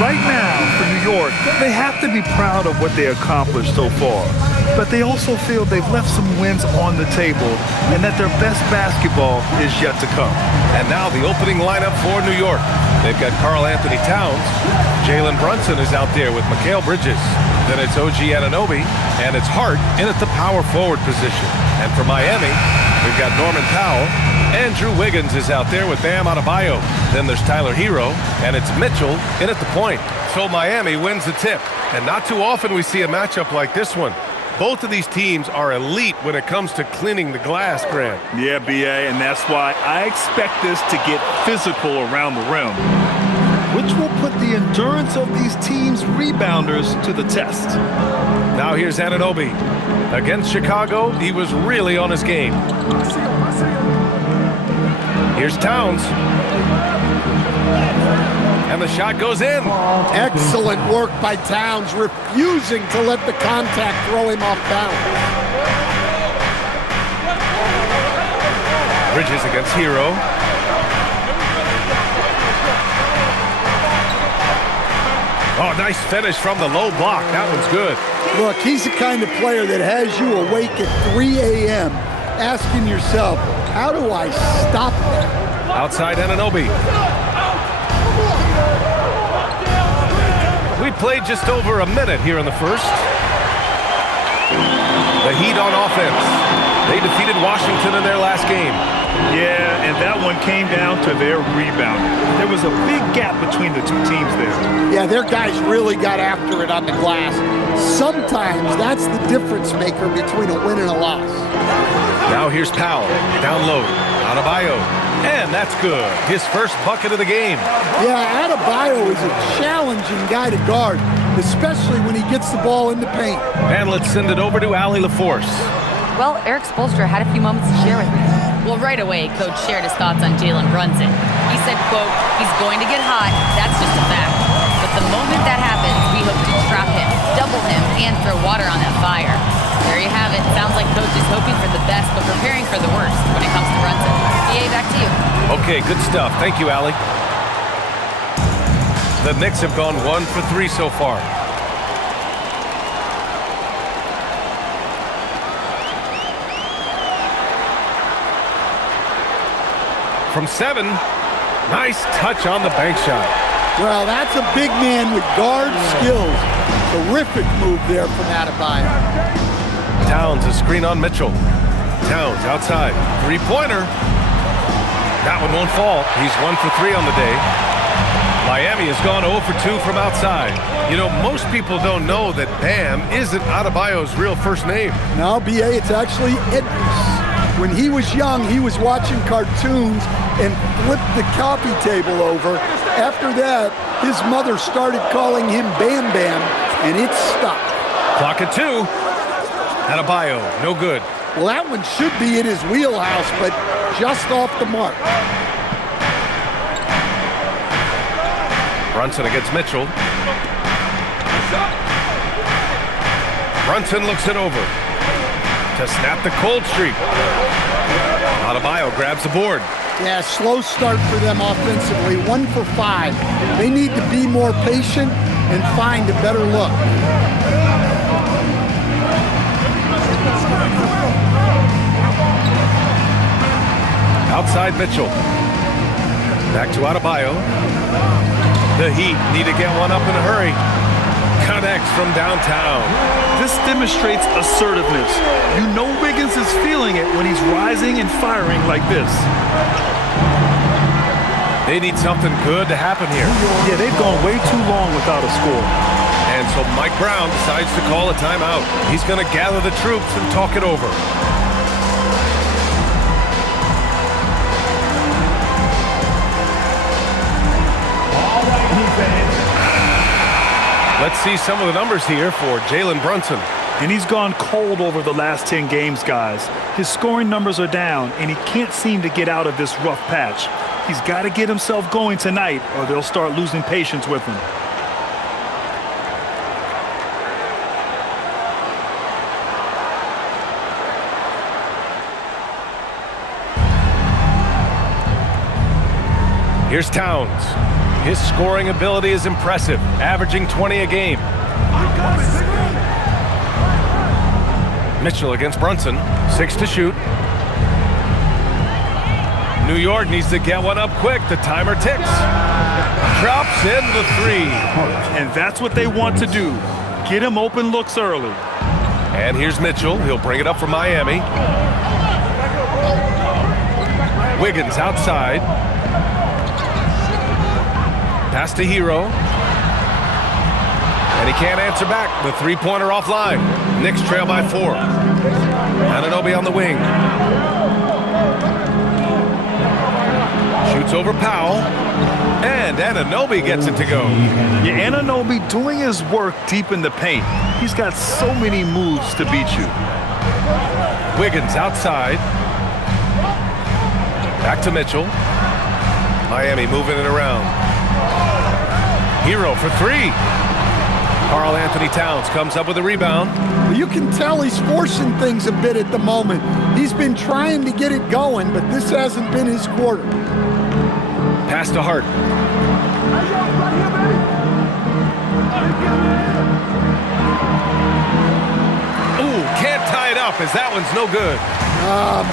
Right now, for New York, they have to be proud of what they accomplished so far. But they also feel they've left some wins on the table and that their best basketball is yet to come. And now the opening lineup for New York. They've got Karl Anthony Towns. Jalen Brunson is out there with Mikal Bridges. Then it's OG Anunoby, and it's Hart in at the power forward position. And for Miami, we've got Norman Powell. Andrew Wiggins is out there with Bam Adebayo. Then there's Tyler Hero, and it's Mitchell in at the point. So Miami wins the tip. And not too often we see a matchup like this one. Both of these teams are elite when it comes to cleaning the glass, Grant. Yeah, B.A., and that's why I expect this to get physical around the rim, which will put the endurance of these teams' rebounders to the test. Now here's Anunoby. Against Chicago, he was really on his game. Here's Towns. And the shot goes in. Excellent work by Towns, refusing to let the contact throw him off balance. Bridges against Hero. Oh, nice finish from the low block. That one's good. Look, he's the kind of player that has you awake at 3 a.m. asking yourself, how do I stop that? Outside Anunoby. We played just over a minute here in the first. The Heat on offense. They defeated Washington in their last game. Yeah, and that one came down to their rebound. There was a big gap between the two teams there. Yeah, their guys really got after it on the glass. Sometimes that's the difference maker between a win and a loss. Now here's Powell. Down low. Adebayo. And that's good. His first bucket of the game. Yeah, Adebayo is a challenging guy to guard, especially when he gets the ball in the paint. And let's send it over to Allie LaForce. Well, Eric Spoelstra had a few moments to share with me. Well, right away, Coach shared his thoughts on Jalen Brunson. He said, quote, he's going to get hot, that's just a fact. But the moment that happens, we hope to trap him, double him, and throw water on that fire. There you have it. Sounds like Coach is hoping for the best, but preparing for the worst when it comes to Brunson. BA, back to you. Okay, good stuff. Thank you, Allie. The Knicks have gone 1 for 3 so far. From 7, nice touch on the bank shot. Well, that's a big man with guard skills. Terrific move there from Adebayo. Towns, a screen on Mitchell. Towns outside. Three-pointer. That one won't fall. He's 1 for 3 on the day. Miami has gone 0 for 2 from outside. You know, most people don't know that Bam isn't Adebayo's real first name. No, B.A., it's actually Idris. When he was young, he was watching cartoons and flipped the coffee table over. After that, his mother started calling him Bam Bam, and it stuck. Clock at 2. Adebayo, no good. Well, that one should be in his wheelhouse, but just off the mark. Brunson against Mitchell. Brunson looks it over to snap the cold streak. Adebayo grabs the board. Yeah, slow start for them offensively, 1 for 5. They need to be more patient and find a better look. Outside Mitchell. Back to Adebayo. The Heat need to get one up in a hurry. Connects from downtown. This demonstrates assertiveness. You know Wiggins is feeling it when he's rising and firing like this. They need something good to happen here. Yeah, they've gone way too long without a score. And so Mike Brown decides to call a timeout. He's going to gather the troops and talk it over. Let's see some of the numbers here for Jalen Brunson. And he's gone cold over the last 10 games, guys. His scoring numbers are down, and he can't seem to get out of this rough patch. He's got to get himself going tonight, or they'll start losing patience with him. Here's Towns. His scoring ability is impressive, averaging 20 a game. Mitchell against Brunson, 6 to shoot. New York needs to get one up quick. The timer ticks. Drops in the 3. And that's what they want to do. Get him open looks early. And here's Mitchell. He'll bring it up for Miami. Wiggins outside. Pass to Hero. And he can't answer back. The three-pointer offline. Knicks trail by 4. Anunoby on the wing. Shoots over Powell. And Anunoby gets it to go. Yeah, Anunoby doing his work deep in the paint. He's got so many moves to beat you. Wiggins outside. Back to Mitchell. Miami moving it around. Hero for 3. Karl Anthony Towns comes up with a rebound. You can tell he's forcing things a bit at the moment. He's been trying to get it going, but this hasn't been his quarter. Pass to Hart. Ooh, can't tie it up as that one's no good.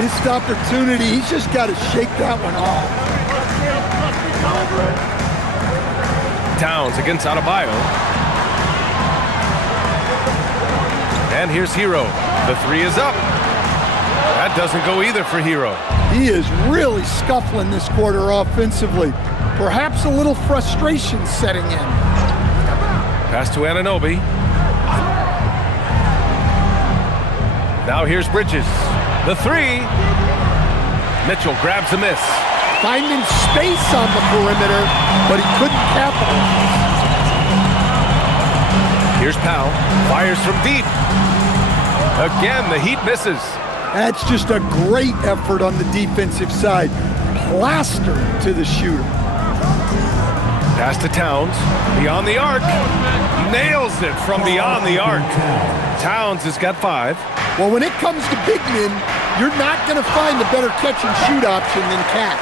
Missed opportunity. He's just got to shake that one off. Towns against Adebayo. And here's Hero. The 3 is up. That doesn't go either for Hero. He is really scuffling this quarter offensively. Perhaps a little frustration setting in. Pass to Anunoby. Now here's Bridges. The 3. Mitchell grabs a miss. Finding space on the perimeter, but he couldn't capitalize. Here's Powell. Fires from deep. Again, the Heat misses. That's just a great effort on the defensive side. Plastered to the shooter. Pass to Towns. Beyond the arc. Nails it from beyond the arc. Towns has got 5. Well, when it comes to big men, you're not going to find a better catch-and-shoot option than Cat.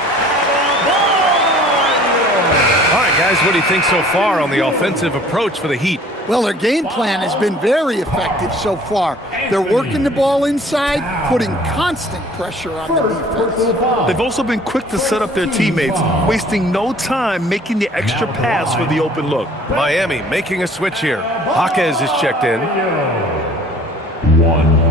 All right, guys, what do you think so far on the offensive approach for the Heat? Well, their game plan has been very effective so far. They're working the ball inside, putting constant pressure on the defense. They've also been quick to set up their teammates, wasting no time making the extra pass for the open look. Miami making a switch here. Jaquez is checked in. 1.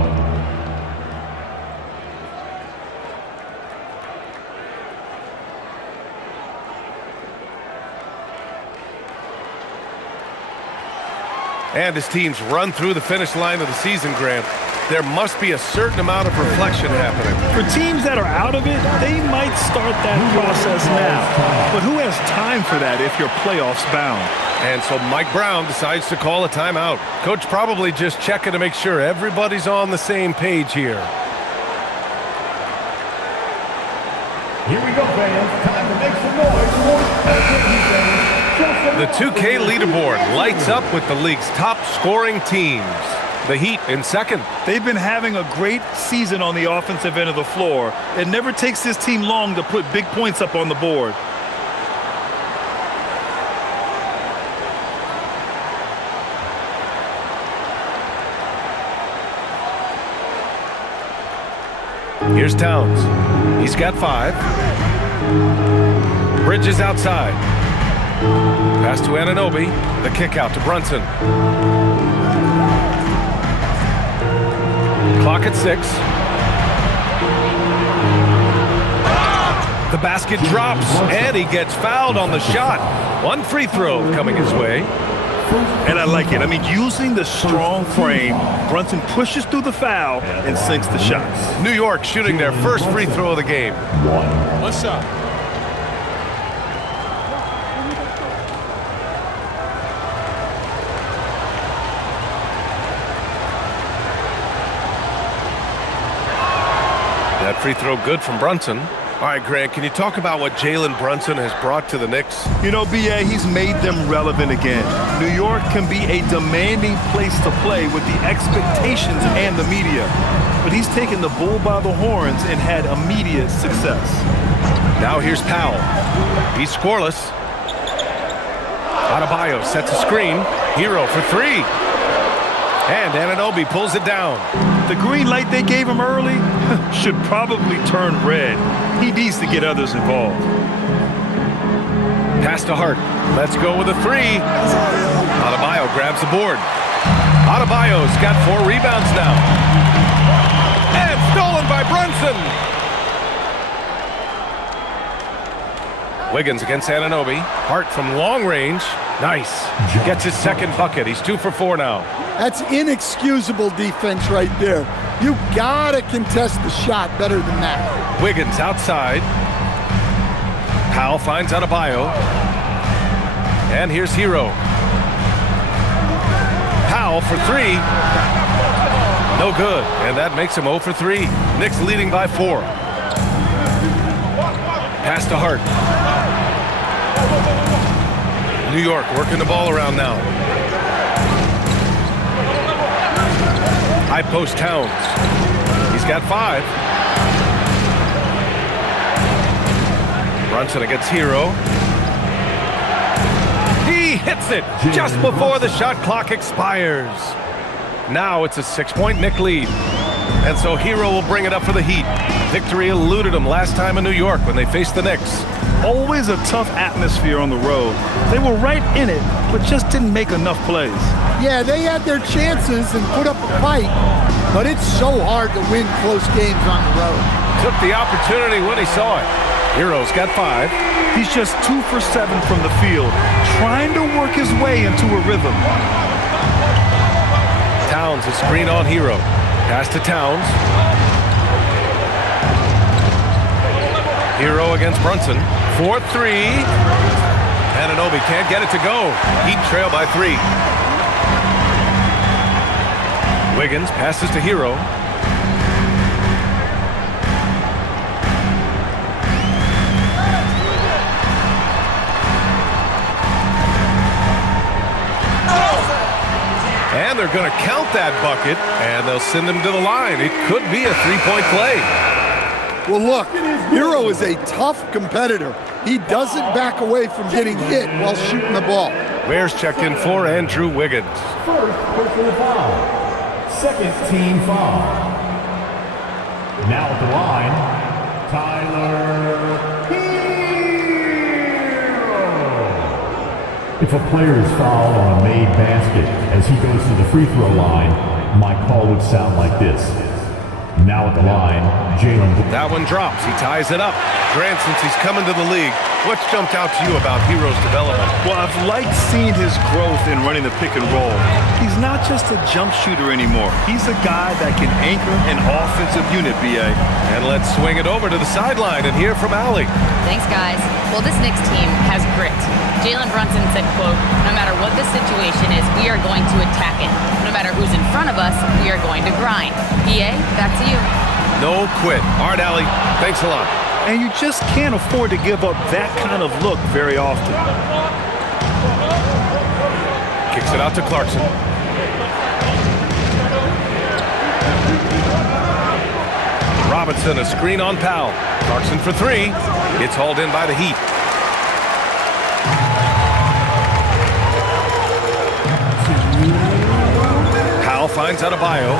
And his teams run through the finish line of the season, Grant. There must be a certain amount of reflection happening. For teams that are out of it, they might start that process now. But who has time for that if you're playoffs bound? And so Mike Brown decides to call a timeout. Coach probably just checking to make sure everybody's on the same page here. Here we go, fans. Time to make some noise. The 2K leaderboard lights up with the league's top scoring teams. The Heat in second. They've been having a great season on the offensive end of the floor. It never takes this team long to put big points up on the board. Here's Towns. He's got 5. Bridges outside. Pass to Anunoby. The kick out to Brunson. Clock at 6. The basket drops, and he gets fouled on the shot. One free throw coming his way. And I like it. I mean, using the strong frame, Brunson pushes through the foul and sinks the shots. New York shooting their first free throw of the game. 1. What's up? That free throw good from Brunson. All right, Grant, can you talk about what Jalen Brunson has brought to the Knicks? You know, B.A., he's made them relevant again. New York can be a demanding place to play with the expectations and the media. But he's taken the bull by the horns and had immediate success. Now here's Powell. He's scoreless. Adebayo sets a screen. Hero for three. And Anunoby pulls it down. The green light they gave him early should probably turn red. He needs to get others involved. Pass to Hart. Let's go with a three. Adebayo grabs the board. Adebayo's got 4 rebounds now. And stolen by Brunson. Wiggins against Anunoby. Hart from long range. Nice. Gets his second bucket. He's 2 for 4 now. That's inexcusable defense right there. You gotta contest the shot better than that. Wiggins outside. Powell finds Adebayo. And here's Hero. Powell for three. No good. And that makes him 0 for 3. Knicks leading by 4. Pass to Hart. New York working the ball around now. High post Towns. He's got 5. Brunson against Hero. He hits it just before the shot clock expires. Now it's a 6-point Knick lead. And so Hero will bring it up for the Heat. Victory eluded them last time in New York when they faced the Knicks. Always a tough atmosphere on the road. They were right in it, but just didn't make enough plays. Yeah, they had their chances and put up a fight, but it's so hard to win close games on the road. Took the opportunity when he saw it. Hero's got 5. He's just 2 for 7 from the field, trying to work his way into a rhythm. Towns is screen on Hero. Pass to Towns. Hero against Brunson. 4-3. Anunoby can't get it to go. Heat trail by 3. Wiggins passes to Hero. And they're going to count that bucket, and they'll send him to the line. It could be a 3-point play. Well, look, Hero is a tough competitor. He doesn't back away from getting hit while shooting the ball. Ware's checked in for Andrew Wiggins. First personal foul. Second team foul. Now at the line, Tyler Hero. If a player is fouled on a made basket as he goes to the free throw line, my call would sound like this. Now at the line, Jalen. That one drops. He ties it up. Grant, since he's coming to the league, what's jumped out to you about Hero's development? Well, I've liked seeing his growth in running the pick and roll. He's not just a jump shooter anymore. He's a guy that can anchor an offensive unit, B.A. And let's swing it over to the sideline and hear from Allie. Thanks, guys. Well, this Knicks team has grit. Jalen Brunson said, quote, no matter what the situation is, we are going to attack it. No matter who's in front of us, we are going to grind. B.A., back to you. No quit. All right, Allie. Thanks a lot. And you just can't afford to give up that kind of look very often. Kicks it out to Clarkson. Robinson, a screen on Powell. Clarkson for 3. It's hauled in by the Heat. Powell finds Adebayo.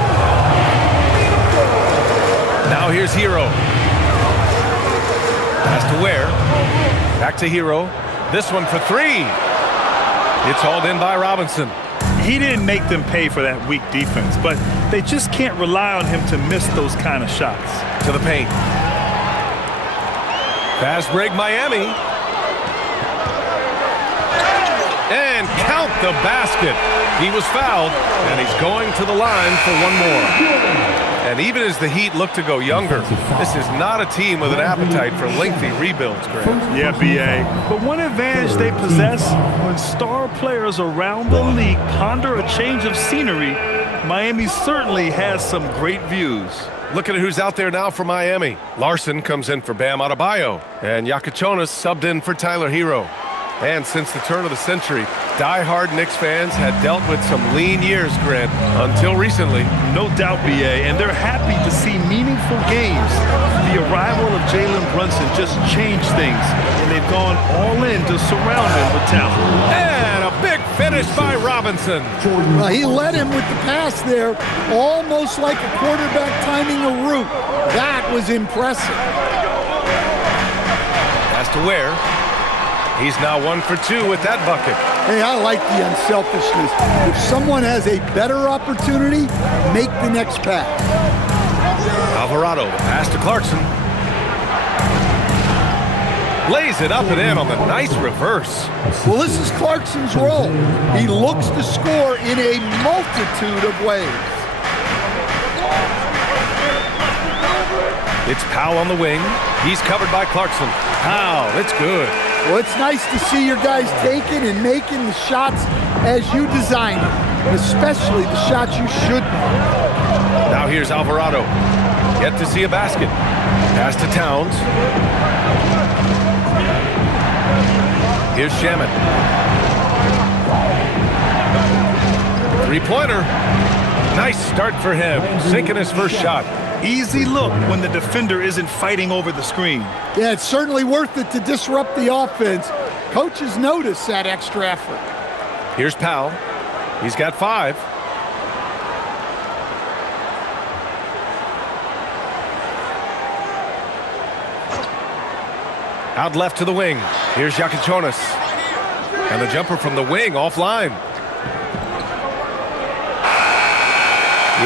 Now here's Hero. Pass to Ware. Back to Hero. This one for 3. It's hauled in by Robinson. He didn't make them pay for that weak defense, but they just can't rely on him to miss those kind of shots. To the paint. Fast break Miami. And count the basket. He was fouled, and he's going to the line for one more. And even as the Heat look to go younger, this is not a team with an appetite for lengthy rebuilds, Grant. Yeah, B.A. But one advantage they possess, when star players around the league ponder a change of scenery, Miami certainly has some great views. Looking at who's out there now for Miami. Larson comes in for Bam Adebayo, and Yakachonis subbed in for Tyler Hero. And since the turn of the century, die-hard Knicks fans had dealt with some lean years, Grant, until recently. No doubt, BA, and they're happy to see meaningful games. The arrival of Jalen Brunson just changed things, and they've gone all in to surround him with talent. And a big finish by Robinson. Well, he led him with the pass there, almost like a quarterback timing a route. That was impressive. Pass to Ware. He's now 1 for 2 with that bucket. Hey, I like the unselfishness. If someone has a better opportunity, make the next pass. Alvarado, the pass to Clarkson. Lays it up and in on the nice reverse. Well, this is Clarkson's role. He looks to score in a multitude of ways. It's Powell on the wing. He's covered by Clarkson. Powell, it's good. Well, it's nice to see your guys taking and making the shots as you designed them, especially the shots you should make. Now here's Alvarado. Yet to see a basket. Pass to Towns. Here's Shaman. Three-pointer. Nice start for him, sinking his first shot. Easy look when the defender isn't fighting over the screen. Yeah, it's certainly worth it to disrupt the offense. Coaches notice that extra effort. Here's Powell. He's got 5. Out left to the wing. Here's Yakichonis. And the jumper from the wing offline.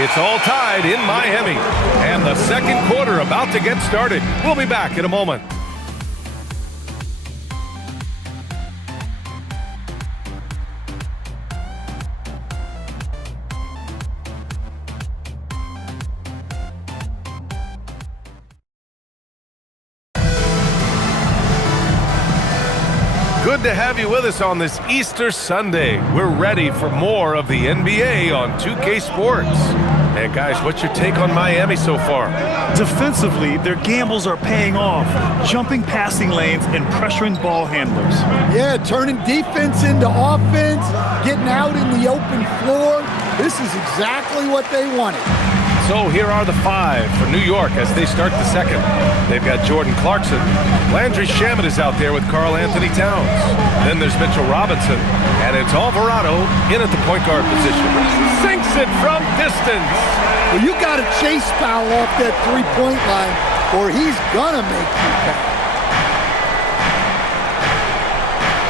It's all tied in Miami. And the second quarter about to get started. We'll be back in a moment. Good to have you with us on this Easter Sunday. We're ready for more of the NBA on 2K Sports. And guys, what's your take on Miami so far? Defensively, their gambles are paying off, jumping passing lanes and pressuring ball handlers. Yeah, turning defense into offense, getting out in the open floor. This is exactly what they wanted. So here are the 5 for New York as they start the second. They've got Jordan Clarkson. Landry Shamet is out there with Karl Anthony Towns. Then there's Mitchell Robinson. And it's Alvarado in at the point guard position. Sinks it from distance. Well, you got to chase Powell off that three-point line or he's going to make you pay.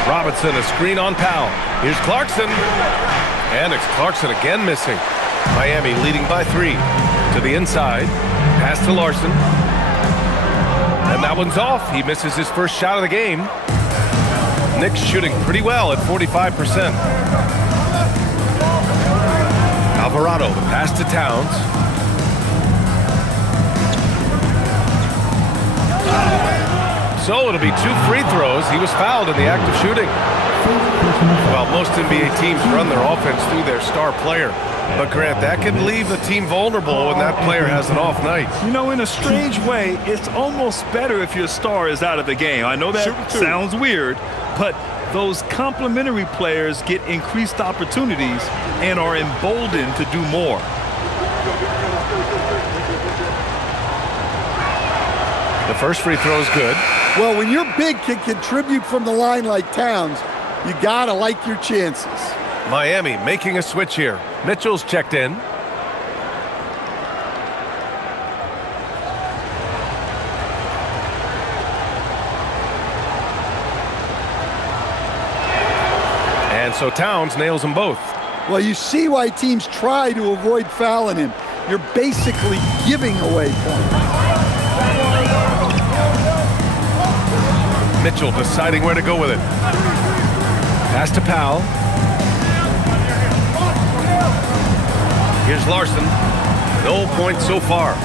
Robinson, a screen on Powell. Here's Clarkson. And it's Clarkson again missing. Miami leading by 3. To the inside. Pass to Larson. And that one's off. He misses his first shot of the game. Knicks shooting pretty well at 45%. Alvarado, the pass to Towns. So it'll be 2 free throws. He was fouled in the act of shooting. Well, most NBA teams run their offense through their star player. But, Grant, that can leave the team vulnerable when that player has an off night. You know, in a strange way, it's almost better if your star is out of the game. I know that sounds weird, but those complementary players get increased opportunities and are emboldened to do more. The first free throw is good. Well, when your big can contribute from the line like Towns, you got to like your chances. Miami making a switch here. Mitchell's checked in. And so Towns nails them both. Well, you see why teams try to avoid fouling him. You're basically giving away points. Mitchell deciding where to go with it. Pass to Powell. Here's Larson. No points so far.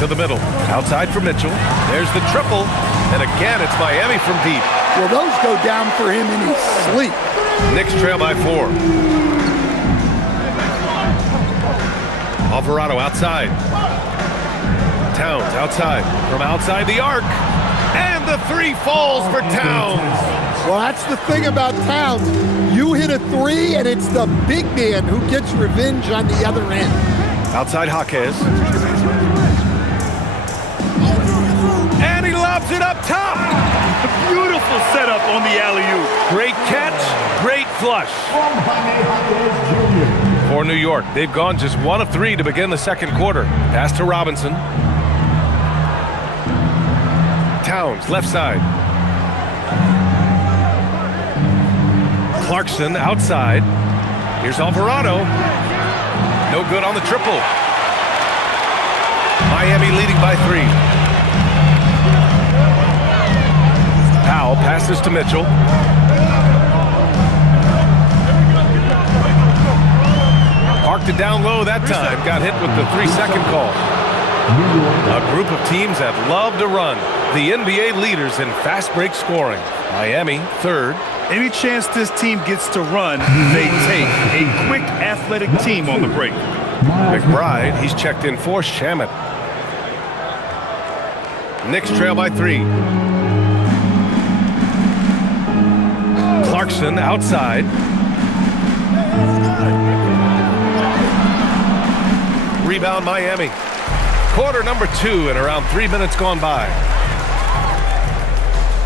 To the middle. Outside for Mitchell. There's the triple. And again, it's Miami from deep. Well, those go down for him in his sleep. Knicks trail by 4. Alvarado outside. Towns outside. From outside the arc. And the 3 falls for Towns. Well, that's the thing about Towns. You hit a three, and it's the big man who gets revenge on the other end. Outside Jaquez. And he lobs it up top. Beautiful setup on the alley-oop. Great catch, great flush. For New York, they've gone just 1 of 3 to begin the second quarter. Pass to Robinson. Towns, left side. Clarkson outside. Here's Alvarado. No good on the triple. Miami leading by 3. Powell passes to Mitchell. Parked it down low that time. Got hit with the 3-second call. A group of teams that love to run. The NBA leaders in fast break scoring. Miami, 3rd. Any chance this team gets to run, they take. A quick, athletic team on the break. McBride, he's checked in for Shamet. Knicks trail by 3. Clarkson outside. Rebound Miami. Quarter number 2 and around 3 minutes gone by.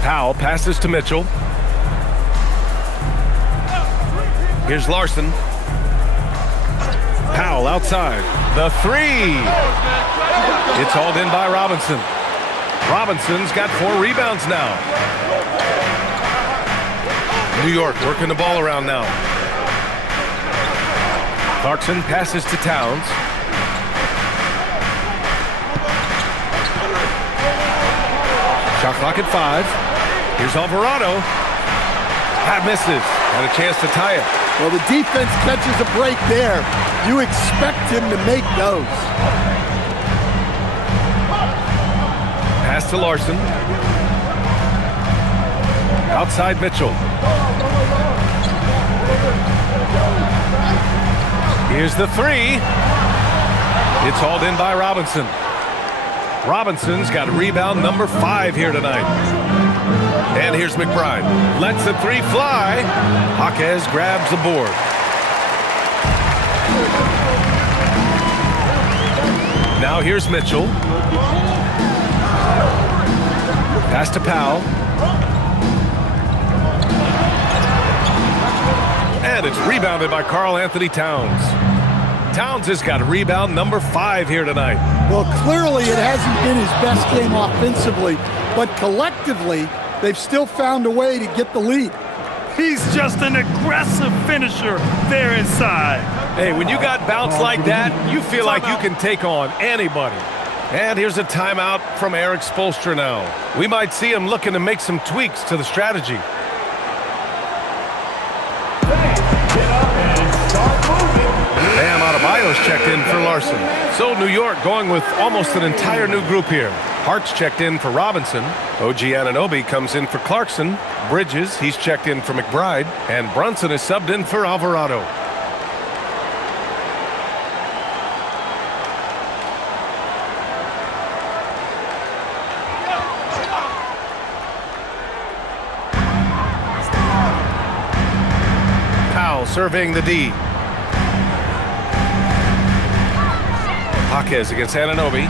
Powell passes to Mitchell. Here's Larson. Powell outside. The 3. It's hauled in by Robinson. Robinson's got 4 rebounds now. New York working the ball around now. Clarkson passes to Towns. Shot clock at 5. Here's Alvarado. That misses. And a chance to tie it. Well, the defense catches a break there. You expect him to make those. Pass to Larson. Outside Mitchell. Here's the 3. It's hauled in by Robinson. Robinson's got rebound number 5 here tonight. And here's McBride. Lets the 3 fly. Jaquez grabs the board. Now here's Mitchell. Pass to Powell. And it's rebounded by Karl Anthony Towns. Towns has got rebound number 5 here tonight. Well, clearly it hasn't been his best game offensively, but collectively, they've still found a way to get the lead. He's just an aggressive finisher there inside. Hey, when you got bounce like that, you feel like you can take on anybody. And here's a timeout from Eric Spoelstra now. We might see him looking to make some tweaks to the strategy. Bam Adebayo's checked in for Larson. So New York going with almost an entire new group here. Hart's checked in for Robinson. OG Anunoby comes in for Clarkson. Bridges, he's checked in for McBride. And Brunson is subbed in for Alvarado. Powell surveying the D. Jaquez against Anunoby.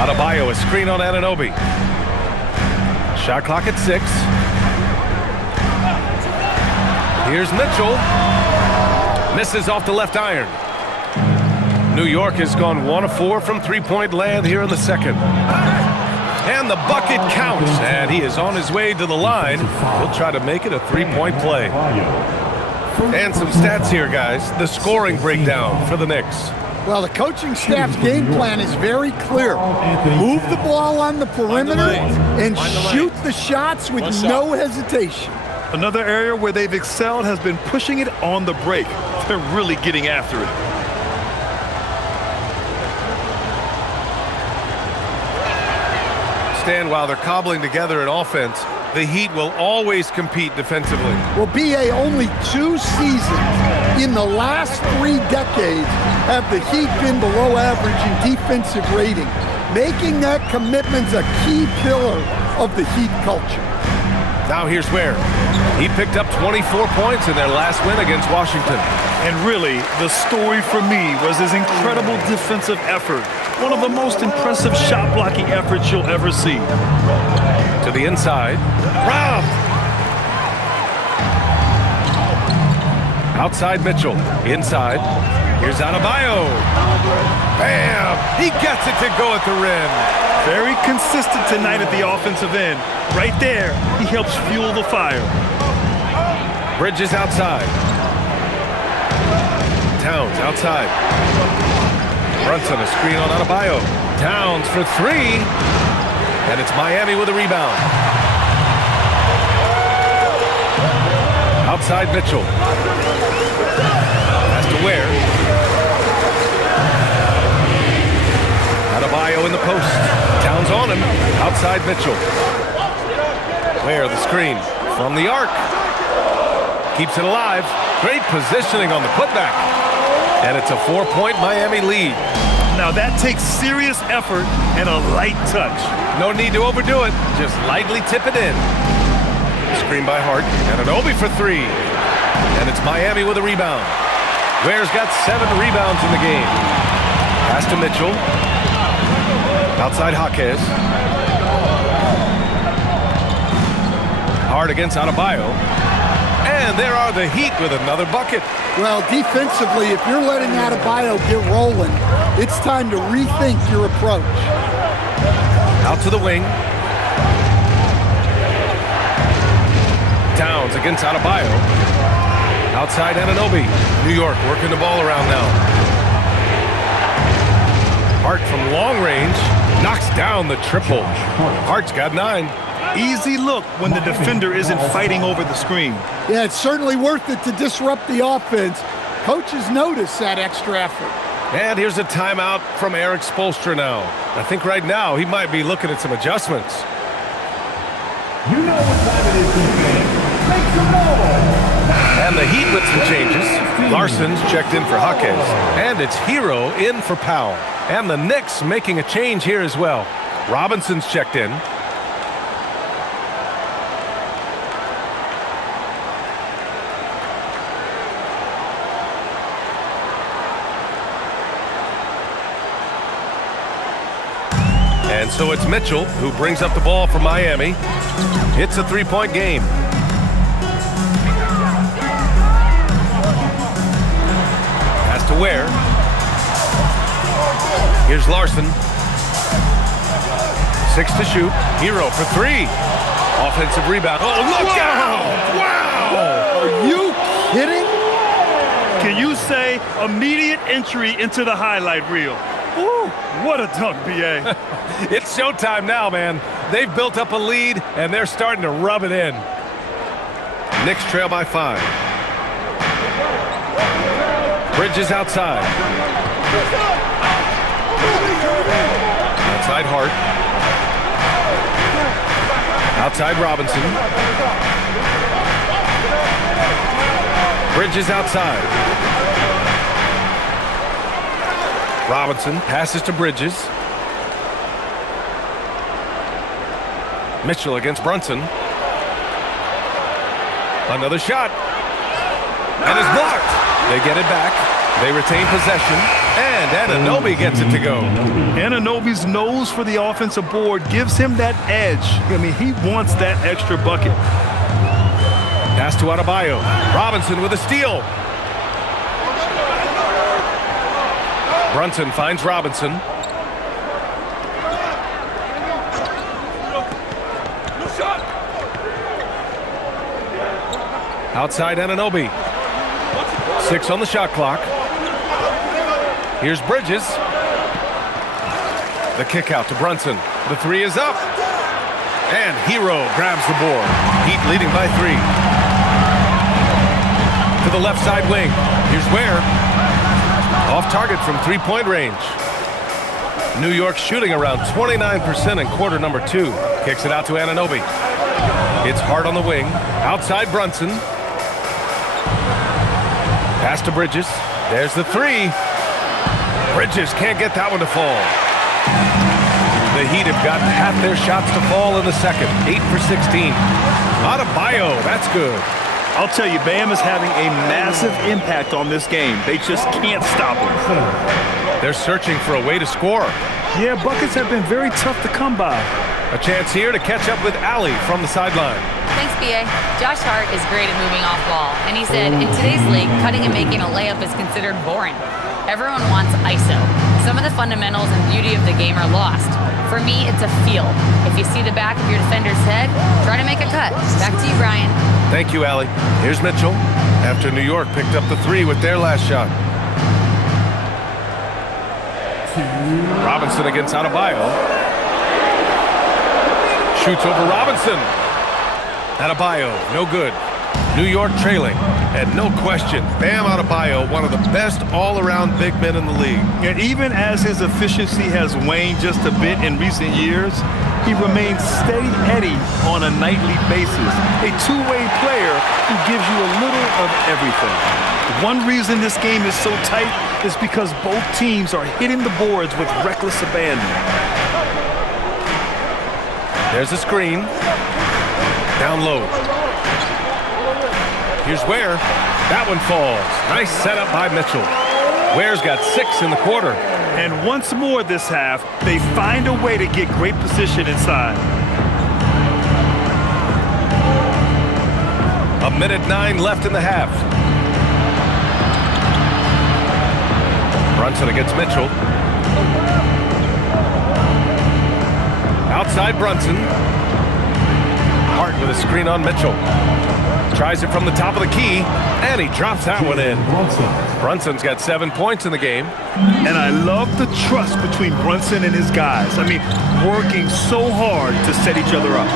Adebayo, a screen on Anunoby. Shot clock at 6. Here's Mitchell. Misses off the left iron. New York has gone 1 of 4 from three-point land here in the second. And the bucket counts. And he is on his way to the line. He'll try to make it a three-point play. And some stats here, guys. The scoring breakdown for the Knicks. Well, the coaching staff's game plan is very clear. Move the ball on the perimeter and shoot the shots with no hesitation. Another area where they've excelled has been pushing it on the break. They're really getting after it. Stand while they're cobbling together an offense. The Heat will always compete defensively. Well, B.A., only 2 seasons in the last 3 decades have the Heat been below average in defensive rating, making that commitment a key pillar of the Heat culture. Now here's Ware. He picked up 24 points in their last win against Washington. And really, the story for me was his incredible defensive effort. One of the most impressive shot blocking efforts you'll ever see. To the inside. Robbed! Outside Mitchell. Inside. Here's Adebayo. Bam! He gets it to go at the rim. Very consistent tonight at the offensive end. Right there, he helps fuel the fire. Bridges outside. Towns outside. Brunson, a screen on Adebayo. Towns for three. And it's Miami with a rebound. Outside Mitchell. Has to Ware. Adebayo in the post. Towns on him. Outside Mitchell. Ware the screen from the arc. Keeps it alive. Great positioning on the putback. And it's a 4-point Miami lead. Now that takes serious effort and a light touch. No need to overdo it. Just lightly tip it in. Screen by Hart. And Anunoby for three. And it's Miami with a rebound. Ware's got 7 rebounds in the game. Pass to Mitchell. Outside Jaquez. Hart against Adebayo. And there are the Heat with another bucket. Well, defensively, if you're letting Adebayo get rolling, it's time to rethink your approach. Out to the wing. Towns against Adebayo. Outside Anunoby. New York working the ball around now. Hart from long range knocks down the triple. Hart's got 9. Easy look when the defender isn't fighting over the screen. Yeah, it's certainly worth it to disrupt the offense. Coaches notice that extra effort. And here's a timeout from Eric Spoelstra now. I think right now he might be looking at some adjustments. You know what time it is in the game. Make some noise! And the Heat with some changes. Larson's checked in for Jaquez. And it's Hero in for Powell. And the Knicks making a change here as well. Robinson's checked in. And so it's Mitchell who brings up the ball for Miami. It's a 3-point game. Pass to Ware. Here's Larson. 6 to shoot. Hero for 3. Offensive rebound. Oh, look out! Wow! Are you kidding? Can you say immediate entry into the highlight reel? Woo, what a dunk, B.A. It's showtime now, man. They've built up a lead, and they're starting to rub it in. Knicks trail by 5. Bridges outside. Outside Hart. Outside Robinson. Bridges outside. Robinson passes to Bridges. Mitchell against Brunson. Another shot. And it's blocked. They get it back. They retain possession. And Anunoby gets it to go. Anunoby's nose for the offensive board gives him that edge. I mean, he wants that extra bucket. Pass to Adebayo. Robinson with a steal. Brunson finds Robinson. Outside Anunoby. 6 on the shot clock. Here's Bridges. The kick out to Brunson. The 3 is up. And Hero grabs the board. Heat leading by 3. To the left side wing. Here's Ware. Off target from 3-point range. New York shooting around 29% in quarter number 2. Kicks it out to Anunoby. It's Hart on the wing. Outside Brunson. Pass to Bridges. There's the 3. Bridges can't get that one to fall. The Heat have gotten half their shots to fall in the second. 8 for 16. Adebayo, that's good. I'll tell you, Bam is having a massive impact on this game. They just can't stop him. They're searching for a way to score. Yeah, buckets have been very tough to come by. A chance here to catch up with Allie from the sideline. Thanks, B.A. Josh Hart is great at moving off ball, and he said, in today's league, cutting and making a layup is considered boring. Everyone wants ISO. Some of the fundamentals and beauty of the game are lost. For me, it's a feel. If you see the back of your defender's head, try to make a cut. Back to you, Brian. Thank you, Allie. Here's Mitchell after New York picked up the 3 with their last shot. Robinson against Adebayo. Shoots over Robinson. Adebayo, no good. New York trailing, and no question, Bam Adebayo, one of the best all-around big men in the league. And even as his efficiency has waned just a bit in recent years, he remains steady Eddie on a nightly basis. A two-way player who gives you a little of everything. One reason this game is so tight is because both teams are hitting the boards with reckless abandon. There's a screen. Down low. Here's Ware. That one falls. Nice setup by Mitchell. Ware's got 6 in the quarter. And once more this half, they find a way to get great position inside. A minute 9 left in the half. Brunson against Mitchell. Outside Brunson. Hart with a screen on Mitchell. Tries it from the top of the key, and he drops that one in. Brunson's got 7 points in the game. And I love the trust between Brunson and his guys. I mean, working so hard to set each other up.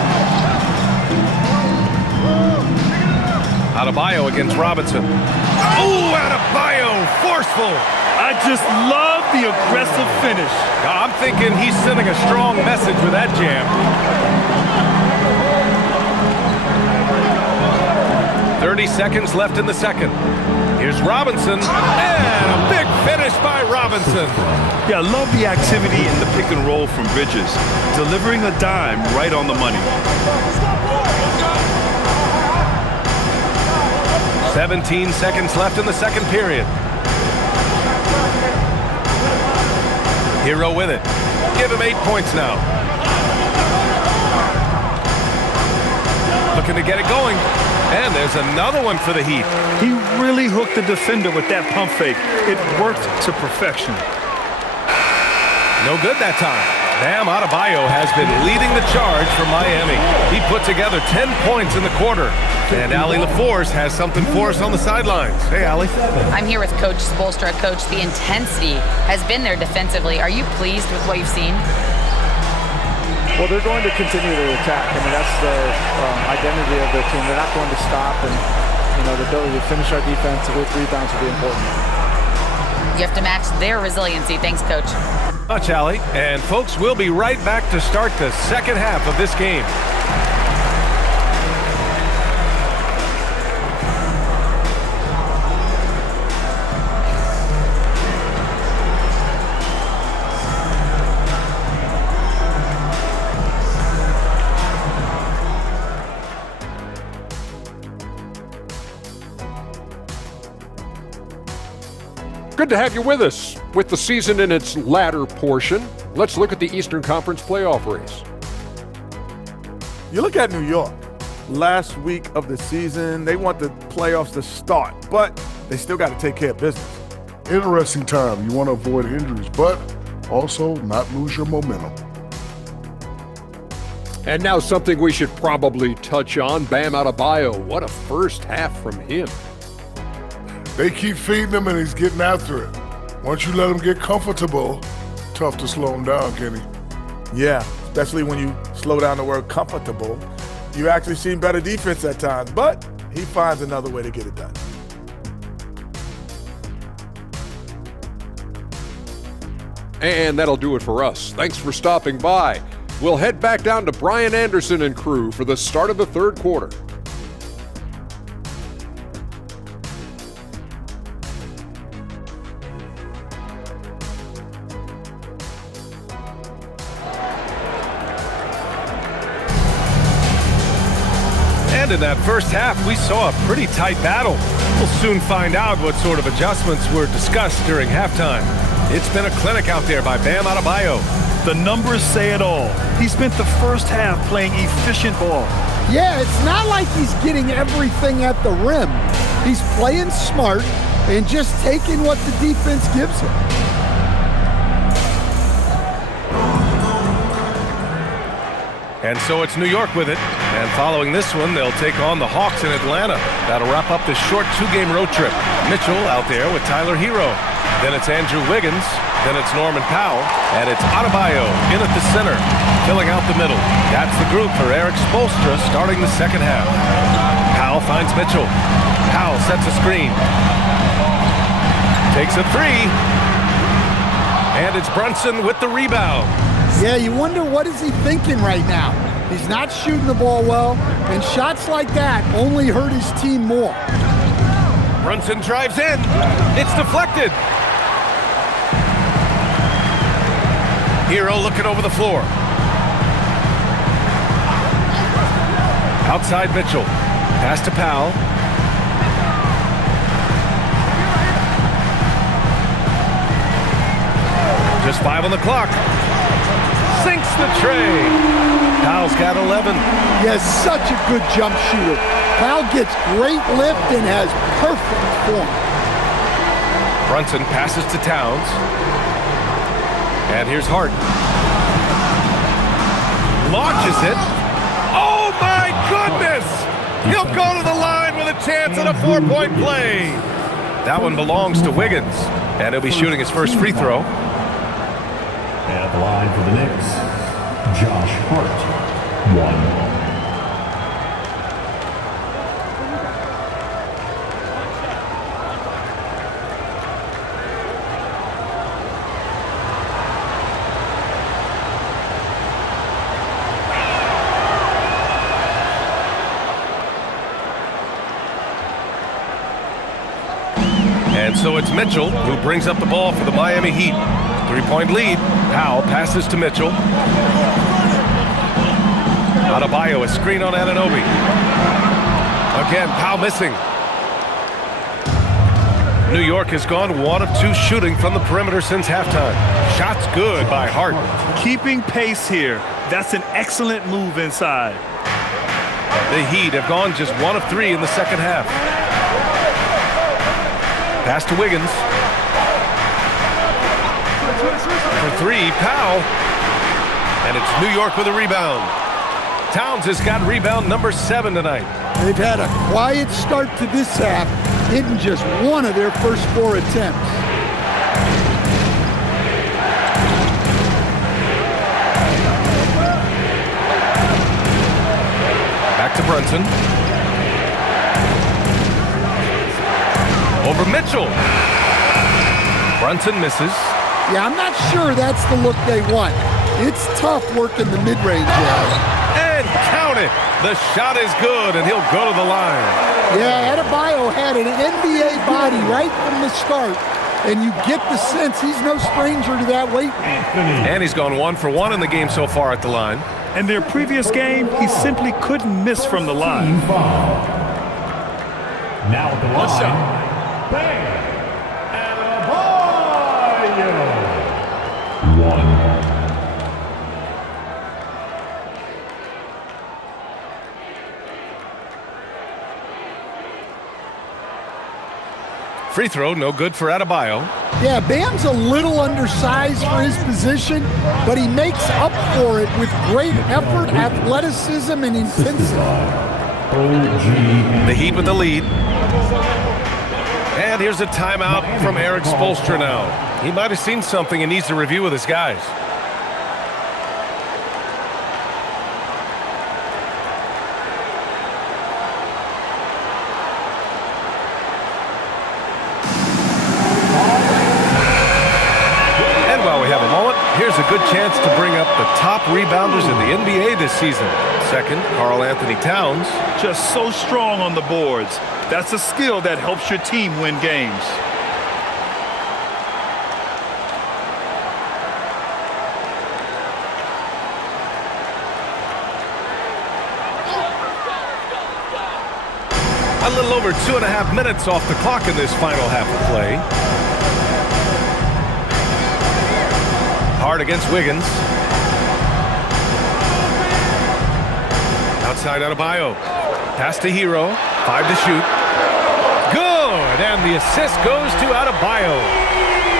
Adebayo against Robinson. Oh, Adebayo, forceful. I just love the aggressive finish. I'm thinking he's sending a strong message with that jam. 30 seconds left in the second. Here's Robinson, and a big finish by Robinson. Yeah, I love the activity in the pick and roll from Bridges, delivering a dime right on the money. 17 seconds left in the second period. Hero with it. Give him 8 points now. Looking to get it going. And there's another one for the Heat. He really hooked the defender with that pump fake. It worked to perfection. No good that time. Bam Adebayo has been leading the charge for Miami. He put together 10 points in the quarter. And Allie LaForce has something for us on the sidelines. Hey, Allie. I'm here with Coach Spoelstra. Coach, the intensity has been there defensively. Are you pleased with what you've seen? Well, they're going to continue to attack. I mean, that's the identity of their team. They're not going to stop, and the ability to finish our defense with rebounds will be important. You have to match their resiliency. Thanks, Coach. Much, Allie. And folks, we'll be right back to start the second half of this game. Good to have you with us. With the season in its latter portion, let's look at the Eastern Conference playoff race. You look at New York. Last week of the season, they want the playoffs to start, but they still got to take care of business. Interesting time. You want to avoid injuries, but also not lose your momentum. And now something we should probably touch on, Bam Adebayo. What a first half from him. They keep feeding him, and he's getting after it. Once you let him get comfortable, tough to slow him down, Kenny. Yeah, especially when you slow down the word comfortable. You actually see better defense at times, but he finds another way to get it done. And that'll do it for us. Thanks for stopping by. We'll head back down to Brian Anderson and crew for the start of the third quarter. And in that first half, we saw a pretty tight battle. We'll soon find out what sort of adjustments were discussed during halftime. It's been a clinic out there by Bam Adebayo. The numbers say it all. He spent the first half playing efficient ball. Yeah, it's not like he's getting everything at the rim. He's playing smart and just taking what the defense gives him. And so it's New York with it. And following this one, they'll take on the Hawks in Atlanta. That'll wrap up this short two-game road trip. Mitchell out there with Tyler Hero. Then it's Andrew Wiggins. Then it's Norman Powell. And it's Adebayo in at the center, filling out the middle. That's the group for Eric Spoelstra starting the second half. Powell finds Mitchell. Powell sets a screen. Takes a three. And it's Brunson with the rebound. Yeah, you wonder what is he thinking right now. He's not shooting the ball well, and shots like that only hurt his team more. Brunson drives in. It's deflected. Hero looking over the floor. Outside Mitchell. Pass to Powell. Just 5 on the clock. Sinks the tray. Powell's got 11. He has such a good jump shooter. Powell gets great lift and has perfect form. Brunson passes to Towns. And here's Hart. Launches it. Oh my goodness! He'll go to the line with a chance at a 4-point play. That one belongs to Wiggins. And he'll be shooting his first free throw. At the line for the Knicks, Josh Hart, 1. And so it's Mitchell who brings up the ball for the Miami Heat. 3-point lead. Powell passes to Mitchell. Adebayo, a screen on Anunoby. Again, Powell missing. New York has gone 1 of 2 shooting from the perimeter since halftime. Shots good by Hart. Keeping pace here. That's an excellent move inside. The Heat have gone just 1 of 3 in the second half. Pass to Wiggins. For 3, Powell. And it's New York with a rebound. Towns has got rebound number 7 tonight. They've had a quiet start to this half, hitting just 1 of their first 4 attempts. Back to Brunson. Over Mitchell. Brunson misses. Yeah, I'm not sure that's the look they want. It's tough working the mid-range area. And count it. The shot is good, and he'll go to the line. Yeah, Adebayo had an NBA body right from the start, and you get the sense he's no stranger to that weight. And he's gone 1 for 1 in the game so far at the line. In their previous game, he simply couldn't miss from the line. Now at the line, Bam Adebayo, 1. Free throw, no good for Adebayo. Yeah, Bam's a little undersized for his position, but he makes up for it with great effort, athleticism, and intensity. The Heat with the lead. And here's a timeout from Eric Spoelstra now. He might have seen something and needs to review with his guys. Here's a good chance to bring up the top rebounders in the NBA this season. Second, Karl Anthony Towns. Just so strong on the boards. That's a skill that helps your team win games. A little over 2.5 minutes off the clock in this final half of play. Hard against Wiggins. Outside Adebayo. Pass to Hero. 5 to shoot. Good! And the assist goes to Adebayo.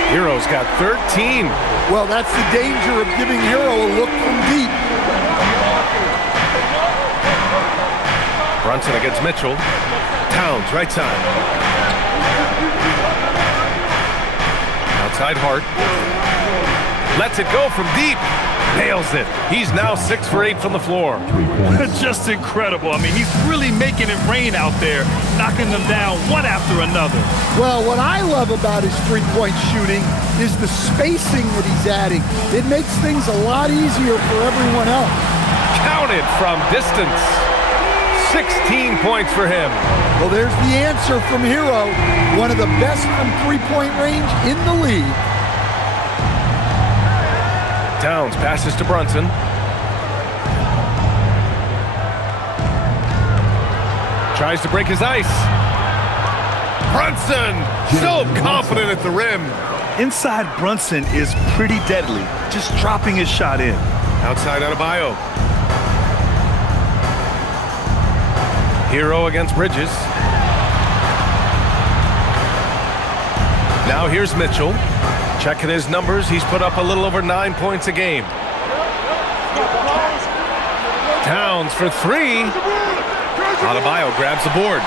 Hero's got 13. Well, that's the danger of giving Hero a look from deep. Brunson against Mitchell. Towns, right side. Outside Hart. Lets it go from deep. Nails it. He's now 6 for 8 from the floor. Just incredible. I mean, he's really making it rain out there, knocking them down one after another. Well, what I love about his three-point shooting is the spacing that he's adding. It makes things a lot easier for everyone else. Counted from distance. 16 points for him. Well, there's the answer from Hero, one of the best from three-point range in the league. Towns passes to Brunson. Tries to break his ice. Brunson, so confident at the rim. Inside Brunson is pretty deadly, just dropping his shot in. Outside Adebayo. Hero against Bridges. Now here's Mitchell. Checking his numbers, he's put up a little over 9 points a game. Towns for 3. Adebayo grabs the board.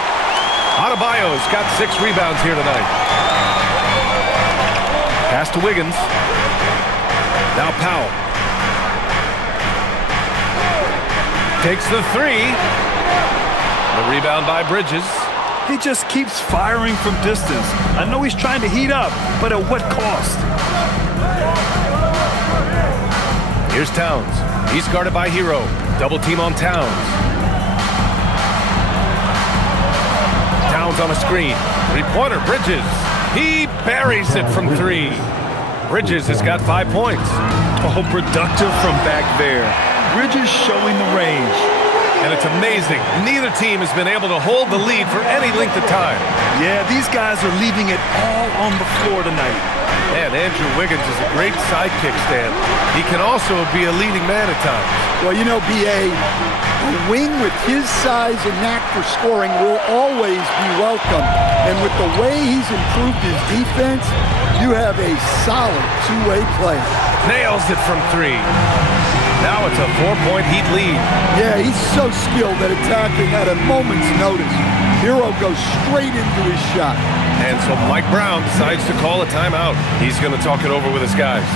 Adebayo's got 6 rebounds here tonight. Pass to Wiggins. Now Powell. Takes the 3. The rebound by Bridges. He just keeps firing from distance. I know he's trying to heat up, but at what cost? Here's Towns. He's guarded by Hero. Double team on Towns. Towns on a screen. Three-pointer, Bridges. He buries it from 3. Bridges has got 5 points. Oh, productive from back there. Bridges showing the range. And it's amazing. Neither team has been able to hold the lead for any length of time. Yeah, these guys are leaving it all on the floor tonight. And Andrew Wiggins is a great sidekick, Stan. He can also be a leading man at times. Well, you know, B.A., a wing with his size and knack for scoring will always be welcome. And with the way he's improved his defense, you have a solid two-way player. Nails it from 3. Now it's a 4-point Heat lead. Yeah, he's so skilled at attacking at a moment's notice. Hero goes straight into his shot. And so Mike Brown decides to call a timeout. He's going to talk it over with his guys.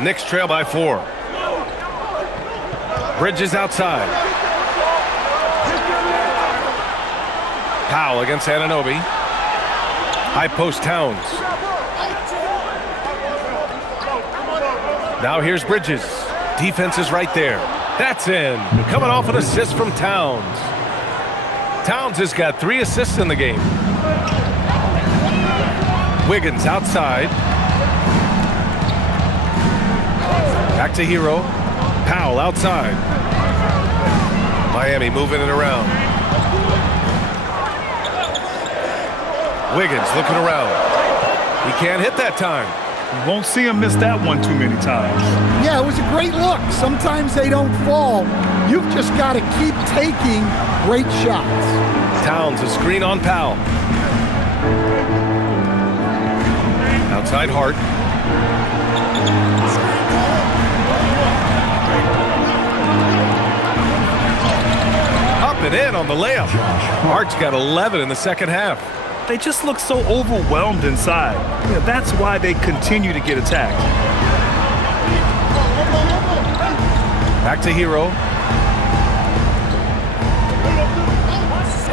Knicks trail by 4. Bridges outside. Powell against Anunoby. High post Towns. Now here's Bridges. Defense is right there. That's in. Coming off an assist from Towns. Towns has got 3 assists in the game. Wiggins outside. Back to Hero. Powell outside. Miami moving it around. Wiggins looking around. He can't hit that time. You won't see him miss that one too many times. Yeah, it was a great look. Sometimes they don't fall. You've just got to keep taking great shots. Towns, a screen on Powell. Outside Hart. Up and in on the layup. Hart's got 11 in the second half. They just look so overwhelmed inside. Yeah, that's why they continue to get attacked. Back to Hero.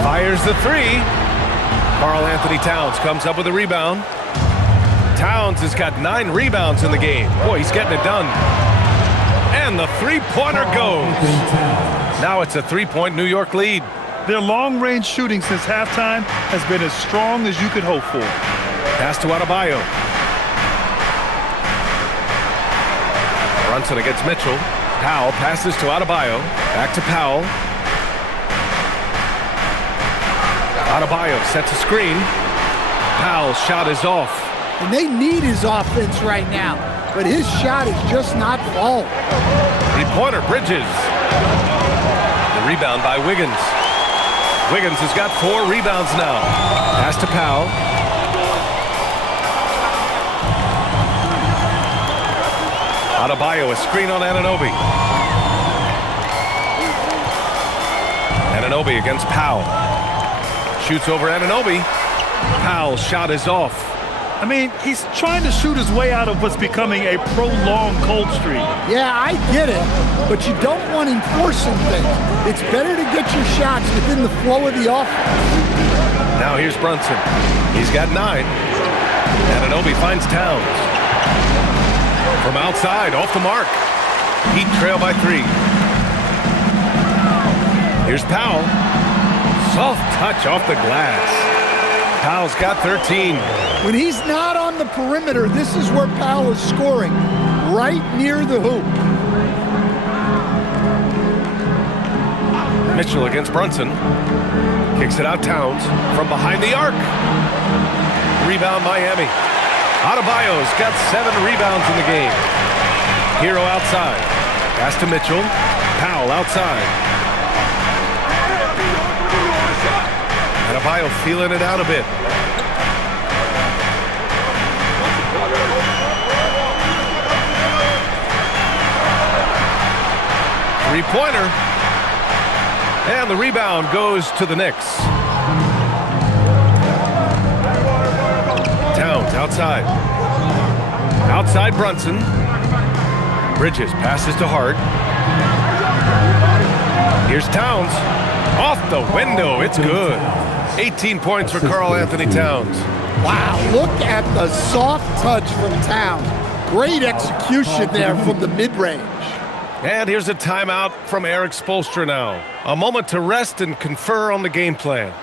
Fires the 3. Karl Anthony Towns comes up with a rebound. Towns has got 9 rebounds in the game. Boy, he's getting it done. And the three-pointer goes. Now it's a 3-point New York lead. Their long-range shooting since halftime has been as strong as you could hope for. Pass to Adebayo. Brunson against Mitchell. Powell passes to Adebayo. Back to Powell. Adebayo sets a screen. Powell's shot is off. And they need his offense right now, but his shot is just not falling. Three-pointer, Bridges. The rebound by Wiggins. Wiggins has got 4 rebounds now. Pass to Powell. Adebayo, a screen on Anunoby. Anunoby against Powell. Shoots over Anunoby. Powell's shot is off. I mean, he's trying to shoot his way out of what's becoming a prolonged cold streak. Yeah, I get it, but you don't want him forcing things. It's better to get your shots within the flow of the offense. Now here's Brunson. He's got 9. Anunoby finds Towns. From outside, off the mark. Heat trail by 3. Here's Powell. Soft touch off the glass. Powell's got 13. When he's not on the perimeter, this is where Powell is scoring, right near the hoop. Mitchell against Brunson. Kicks it out Towns from behind the arc. Rebound Miami. Adebayo's got 7 rebounds in the game. Hero outside. Pass to Mitchell. Powell outside. Adebayo feeling it out a bit. Three-pointer. And the rebound goes to the Knicks. Towns outside. Outside Brunson. Bridges passes to Hart. Here's Towns. Off the window. It's good. 18 points for Karl Anthony Towns. Wow, look at the soft touch from Towns. Great execution there from the mid-range. And here's a timeout from Eric Spoelstra now. A moment to rest and confer on the game plan.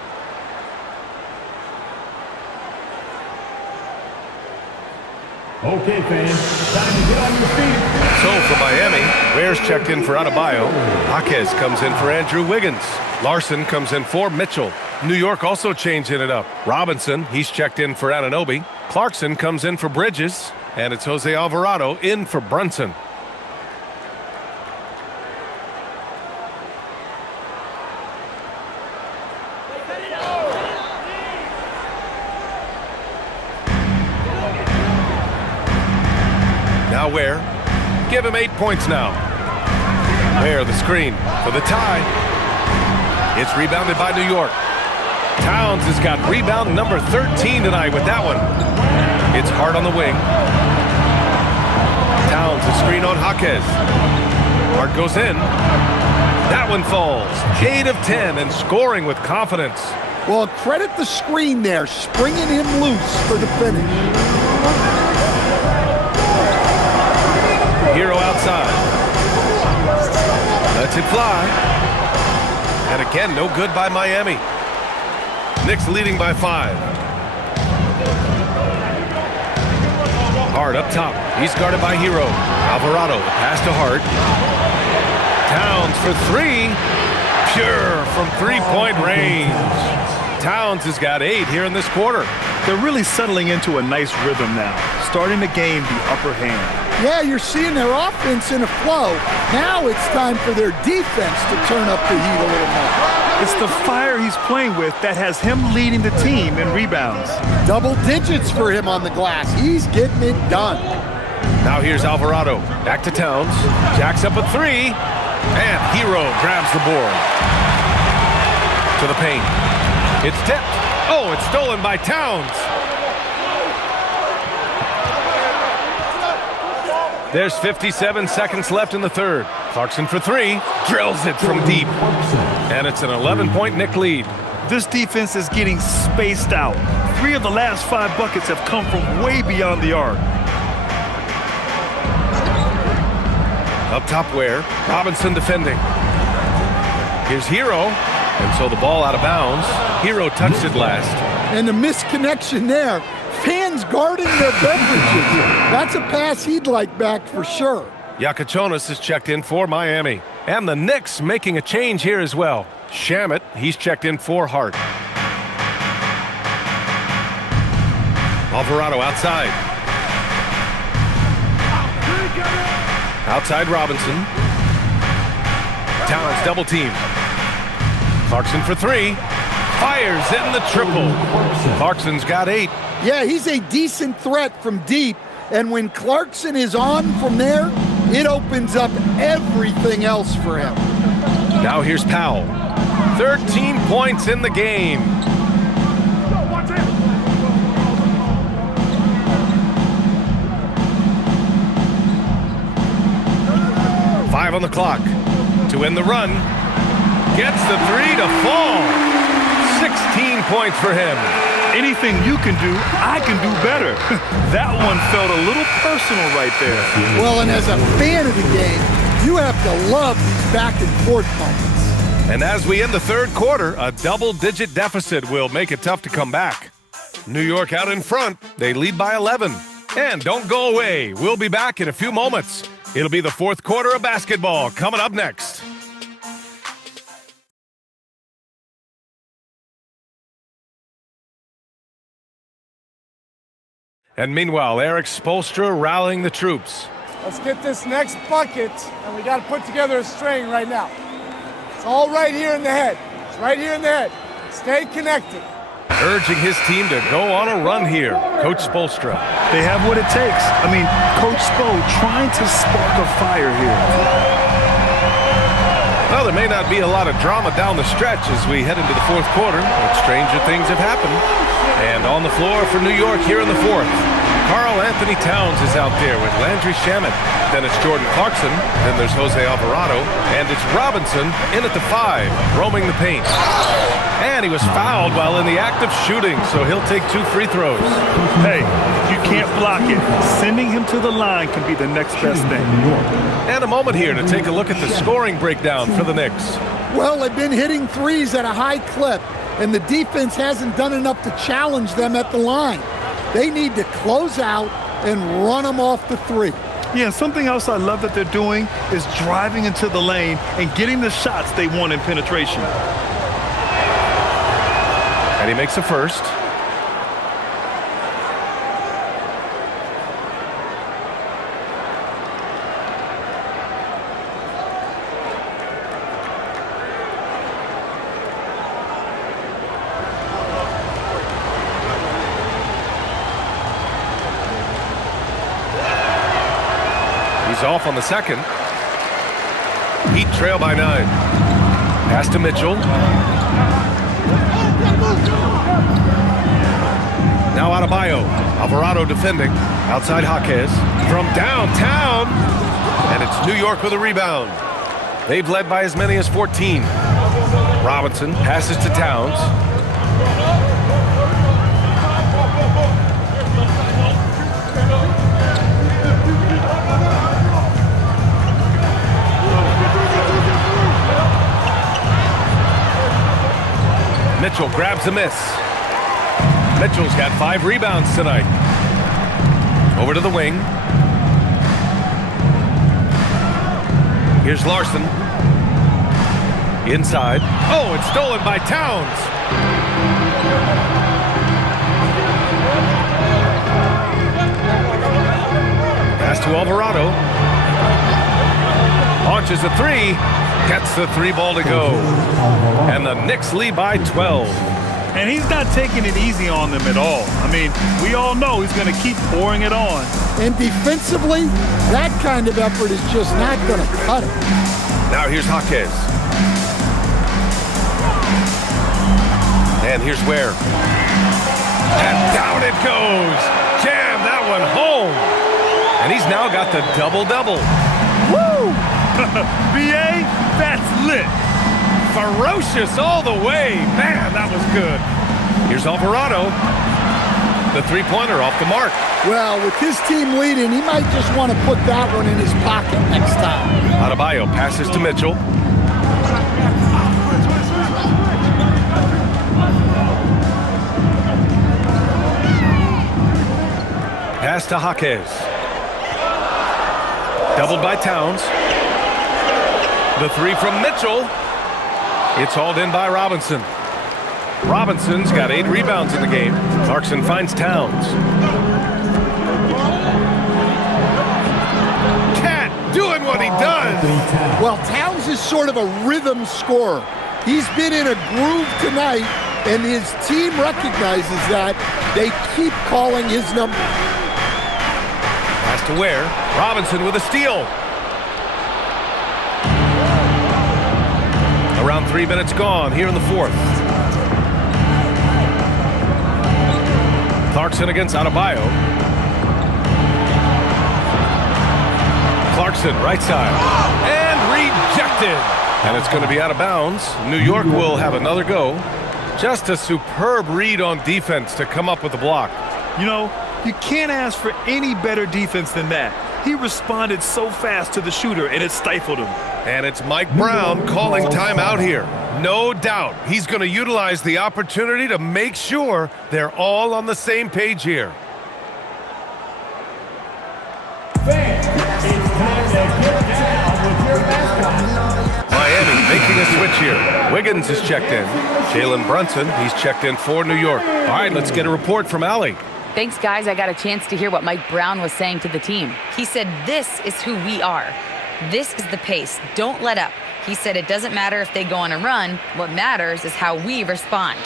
Okay, fans, time to get on your feet. So for Miami, Ware's checked in for Adebayo. Jaquez comes in for Andrew Wiggins. Larson comes in for Mitchell. New York also changing it up. Robinson, he's checked in for Anunoby. Clarkson comes in for Bridges. And it's Jose Alvarado in for Brunson. Now Ware. Give him 8 points now. Ware the screen for the tie. It's rebounded by New York. Towns has got rebound number 13 tonight with that one. It's Hart on the wing. Towns a screen on Jaquez. Hart goes in. That one falls. 8 of 10 and scoring with confidence. Well, credit the screen there, springing him loose for the finish. Hero outside. Lets it fly. And again, no good by Miami. Knicks leading by 5. Hart up top. He's guarded by Hero. Alvarado, pass to Hart. Towns for 3. Pure from 3-point range. Towns has got 8 here in this quarter. They're really settling into a nice rhythm now, starting to gain the upper hand. Yeah, you're seeing their offense in a flow. Now it's time for their defense to turn up the heat a little more. It's the fire he's playing with that has him leading the team in rebounds. Double digits for him on the glass. He's getting it done. Now here's Alvarado. Back to Towns. Jacks up a 3. And Hero grabs the board. To the paint. It's tipped. Oh, it's stolen by Towns. There's 57 seconds left in the third. Clarkson for 3. Drills it from deep. And it's an 11-point Knick lead. This defense is getting spaced out. 3 of the last 5 buckets have come from way beyond the arc. Up top where? Robinson defending. Here's Hero. And so the ball out of bounds. Hero touched it last. And the misconnection there. Fans guarding their beverages. That's a pass he'd like back for sure. Yakachonis is checked in for Miami. And the Knicks making a change here as well. Shamet, he's checked in for Hart. Alvarado outside. Outside Robinson. Towns double team. Clarkson for 3. Fires in the triple. Clarkson's got 8. Yeah, he's a decent threat from deep. And when Clarkson is on from there, it opens up everything else for him. Now here's Powell. 13 points in the game. Five on the clock to end the run. Gets the 3 to fall. 16 points for him. Anything you can do, I can do better. That one felt a little personal right there. Well, and as a fan of the game, you have to love these back and forth moments. And as we end the third quarter, a double-digit deficit will make it tough to come back. New York out in front. They lead by 11. And don't go away. We'll be back in a few moments. It'll be the fourth quarter of basketball coming up next. And meanwhile, Eric Spoelstra rallying the troops. Let's get this next bucket, and we got to put together a string right now. It's all right here in the head. It's right here in the head. Stay connected. Urging his team to go on a run here. Coach Spoelstra. They have what it takes. I mean, Coach Spo trying to spark a fire here. Well, there may not be a lot of drama down the stretch as we head into the fourth quarter, but stranger things have happened. And on the floor for New York here in the fourth, Karl Anthony Towns is out there with Landry Shamet. Then it's Jordan Clarkson. Then there's Jose Alvarado. And it's Robinson in at the 5, roaming the paint. And he was fouled while in the act of shooting, so he'll take 2 free throws. Hey, you can't block it. Sending him to the line can be the next best thing. And a moment here to take a look at the scoring breakdown for the Knicks. Well, they've been hitting threes at a high clip, and the defense hasn't done enough to challenge them at the line. They need to close out and run them off the 3. Yeah, something else I love that they're doing is driving into the lane and getting the shots they want in penetration. And he makes the first. He's off on the second. Heat trail by 9. Pass to Mitchell. Now Adebayo. Alvarado defending. Outside Jaquez. From downtown. And it's New York with a rebound. They've led by as many as 14. Robinson passes to Towns. Mitchell grabs a miss. Mitchell's got 5 rebounds tonight. Over to the wing. Here's Larson. Inside. Oh, it's stolen by Towns. Pass to Alvarado. Launches a 3. Gets the 3 ball to go. And the Knicks lead by 12. And he's not taking it easy on them at all. I mean, we all know he's going to keep pouring it on. And defensively, that kind of effort is just not going to cut it. Now here's Jaquez. And here's Ware. And down it goes. Jam that one home. And he's now got the double-double. Woo! BA, that's lit. Ferocious all the way. Man, that was good. Here's Alvarado. The three-pointer off the mark. Well, with his team leading, he might just want to put that one in his pocket next time. Adebayo passes to Mitchell. Pass to Jaquez. Doubled by Towns. The three from Mitchell. It's hauled in by Robinson. Robinson's got 8 rebounds in the game. Clarkson finds Towns. Cat doing what he does. Well, Towns is sort of a rhythm scorer. He's been in a groove tonight, and his team recognizes that. They keep calling his number. Pass to Ware. Robinson with a steal. Around 3 minutes gone here in the fourth. Clarkson against Adebayo. Clarkson, right side. And rejected. And it's going to be out of bounds. New York will have another go. Just a superb read on defense to come up with the block. You know, you can't ask for any better defense than that. He responded so fast to the shooter, and it stifled him. And it's Mike Brown calling timeout here. No doubt he's going to utilize the opportunity to make sure they're all on the same page here. Miami making a switch here. Wiggins is checked in. Jalen Brunson, he's checked in for New York. All right, let's get a report from Allie. Thanks, guys. I got a chance to hear what Mike Brown was saying to the team. He said, this is who we are. This is the pace. Don't let up. He said it doesn't matter if they go on a run. What matters is how we respond.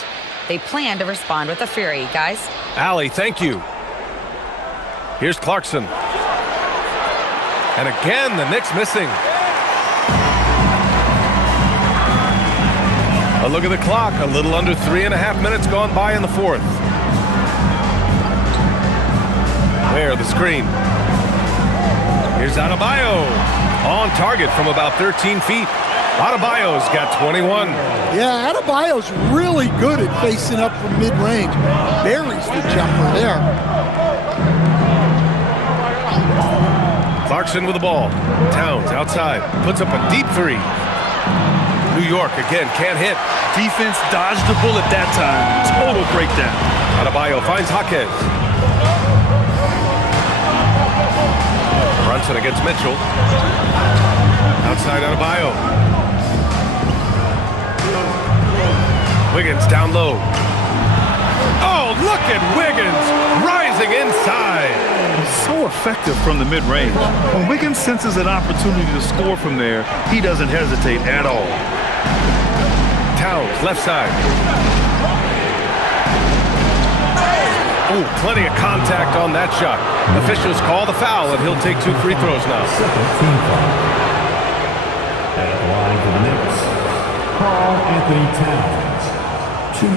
They plan to respond with a fury, guys. Allie, thank you. Here's Clarkson. And again, the Knicks missing. A look at the clock. A little under 3.5 minutes gone by in the fourth. Where the screen. Here's Adebayo. On target from about 13 feet. Adebayo's got 21. Yeah, Adebayo's really good at facing up from mid-range. Buries the jumper there. Clarkson with the ball. Towns outside. Puts up a deep three. New York again can't hit. Defense dodged the bullet that time. Total breakdown. Adebayo finds Jaquez. Brunson against Mitchell. Outside Adebayo. Wiggins down low. Oh, look at Wiggins rising inside. He's so effective from the mid-range. When Wiggins senses an opportunity to score from there, he doesn't hesitate at all. Towns, left side. Oh, plenty of contact on that shot. Officials call the foul, and he'll take 2 free throws now. At the line for the Knicks, Karl Anthony Towns, 2.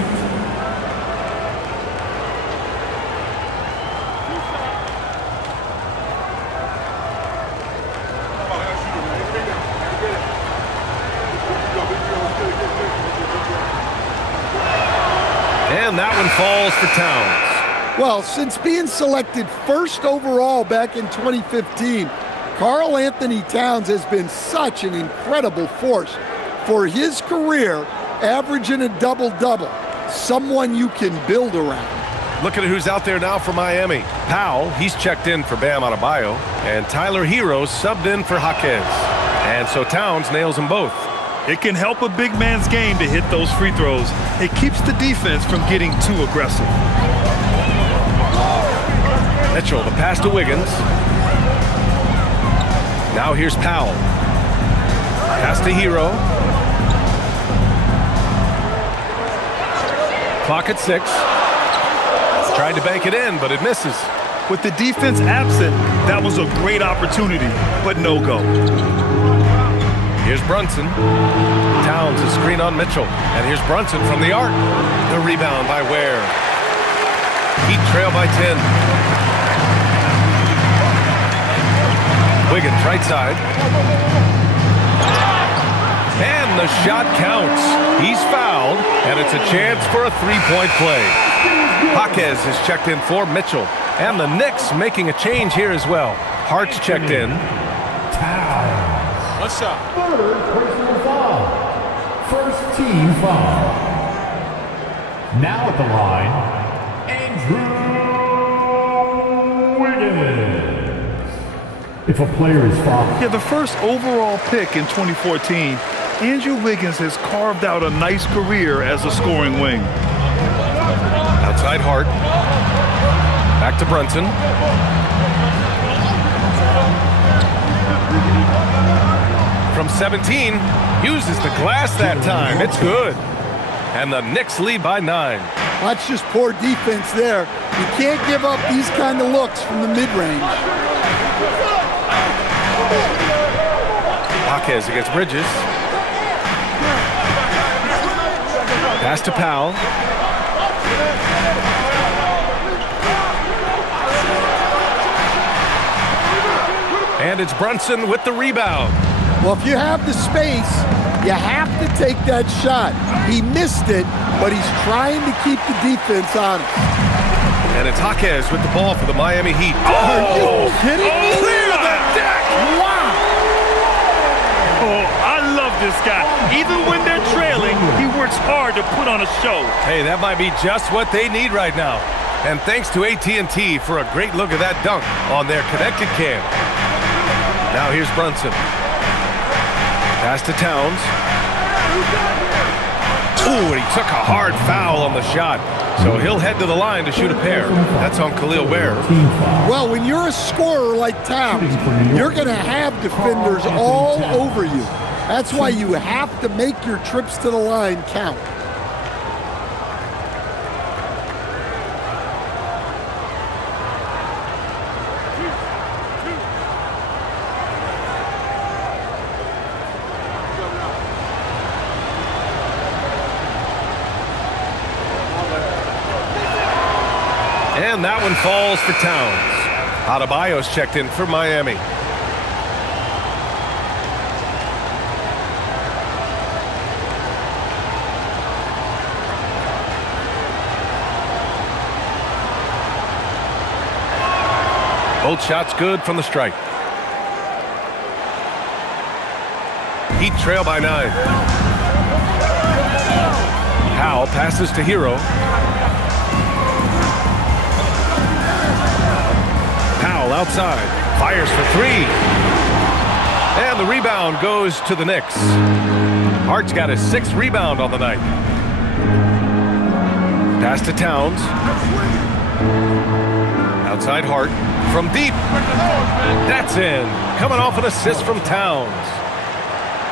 And that one falls for Towns. Well, since being selected first overall back in 2015, Karl Anthony Towns has been such an incredible force for his career, averaging a double-double. Someone you can build around. Look at who's out there now for Miami. Powell, he's checked in for Bam Adebayo, and Tyler Herro subbed in for Jaquez. And so Towns nails them both. It can help a big man's game to hit those free throws. It keeps the defense from getting too aggressive. Mitchell, the pass to Wiggins. Now here's Powell. Pass to Herro. Clock at 6. Tried to bank it in, but it misses. With the defense absent, that was a great opportunity, but no go. Here's Brunson. Towns a screen on Mitchell. And here's Brunson from the arc. The rebound by Ware. Heat trail by 10. Wiggins right side. And the the shot counts. He's fouled, and it's a chance for a three-point play. Jaquez is checked in for Mitchell, and the Knicks making a change here as well. Hart's checked in. What's up? Third personal foul. First team foul. Now at the line, Andrew Wiggins. If a player is fouled. Yeah, the first overall pick in 2014, Andrew Wiggins has carved out a nice career as a scoring wing. Outside Hart. Back to Brunson. From 17, uses the glass that time. It's good. And the Knicks lead by 9. That's just poor defense there. You can't give up these kind of looks from the mid-range. Jaquez against Bridges. Pass to Powell. And it's Brunson with the rebound. Well, if you have the space, you have to take that shot. He missed it, but he's trying to keep the defense honest. And it's Jaquez with the ball for the Miami Heat. Are you kidding me? Clear the deck! Wow! Oh, I love this guy. Even when they're trailing, he works hard to put on a show. Hey, that might be just what they need right now. And thanks to AT&T for a great look at that dunk on their connected cam. Now here's Brunson. Pass to Towns. Ooh, and he took a hard foul on the shot. So he'll head to the line to shoot a pair. That's on Khalil Ware. Well, when you're a scorer like Towns, you're going to have defenders all over you. That's why you have to make your trips to the line count. And that one falls to Towns. Adebayo's checked in for Miami. Both shots good from the stripe. Heat trail by 9. Powell passes to Hero. Powell outside, fires for 3. And the rebound goes to the Knicks. Hart's got his 6th rebound on the night. Pass to Towns. Outside Hart. From deep. That's in. Coming off an assist from Towns.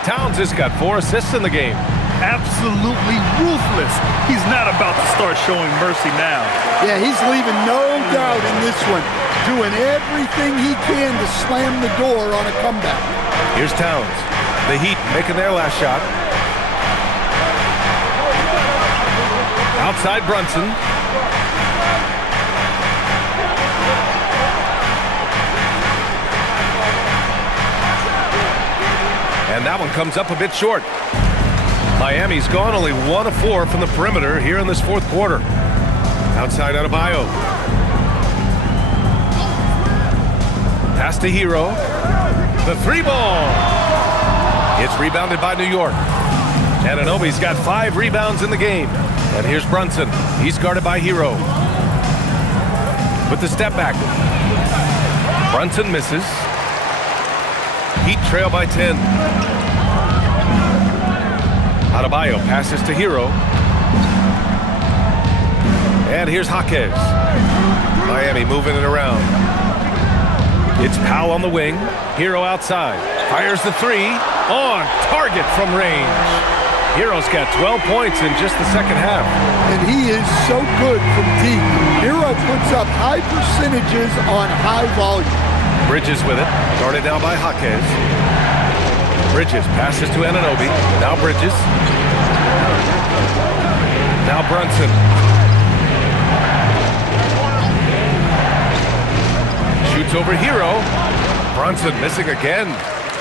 Towns has got 4 assists in the game. Absolutely ruthless. He's not about to start showing mercy now. Yeah, he's leaving no doubt in this one. Doing everything he can to slam the door on a comeback. Here's Towns. The Heat making their last shot. Outside Brunson. And that one comes up a bit short. Miami's gone only 1 of 4 from the perimeter here in this 4th quarter. Outside Adebayo. Pass to Hero. The 3-ball. It's rebounded by New York. Anunoby's got 5 rebounds in the game. And here's Brunson. He's guarded by Hero. With the step back. Brunson misses. Heat trail by 10. Adebayo passes to Hero. And here's Jaquez. Miami moving it around. It's Powell on the wing. Hero outside. Fires the 3. On target from range. Hero's got 12 points in just the second half. And he is so good from deep. Hero puts up high percentages on high volume. Bridges with it. Guarded now by Jaquez. Bridges passes to Anunoby. Now Bridges. Now Brunson. Shoots over Hero. Brunson missing again.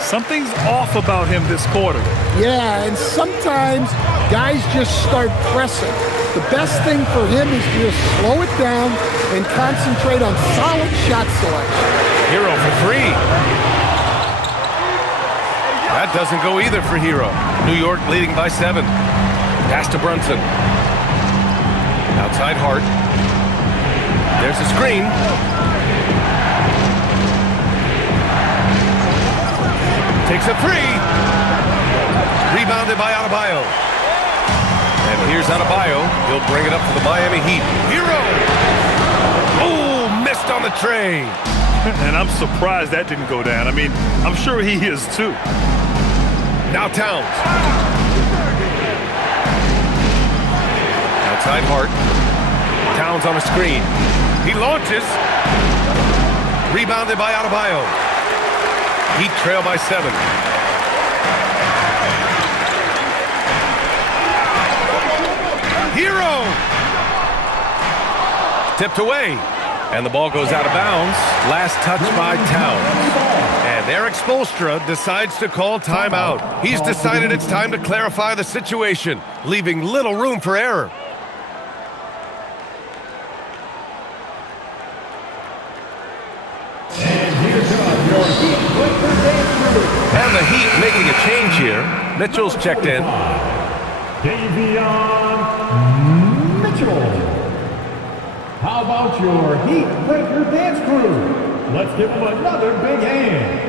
Something's off about him this quarter. Yeah, and sometimes guys just start pressing. The best thing for him is to just slow it down and concentrate on solid shot selection. Hero for three. That doesn't go either for Hero. New York leading by 7. Pass to Brunson. Outside Hart. There's a screen. Takes a three. Rebounded by Adebayo. And here's Adebayo. He'll bring it up to the Miami Heat. Hero! Oh, missed on the tray. And I'm surprised that didn't go down. I mean, I'm sure he is too. Now Towns. Outside Hart. Towns on a screen. He launches. Rebounded by Adebayo. Heat trail by 7. Hero! Tipped away. And the ball goes out of bounds. Last touch by Towns. And Eric Spoelstra decides to call timeout. He's decided it's time to clarify the situation, leaving little room for error. And the Heat making a change here. Mitchell's checked in. Davion Mitchell. How about your Heat Breaker dance crew? Let's give them another big hand.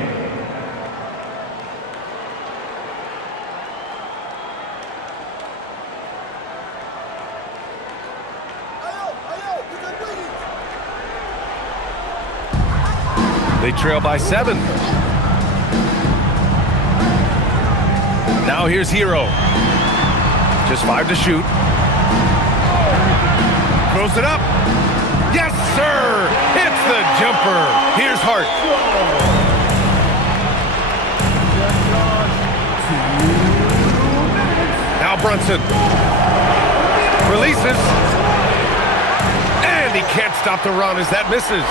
They trail by 7. Now here's Hero. Just 5 to shoot. Throws it up. Yes, sir! Hits the jumper. Here's Hart. Now Brunson. Releases. And he can't stop the run as that misses.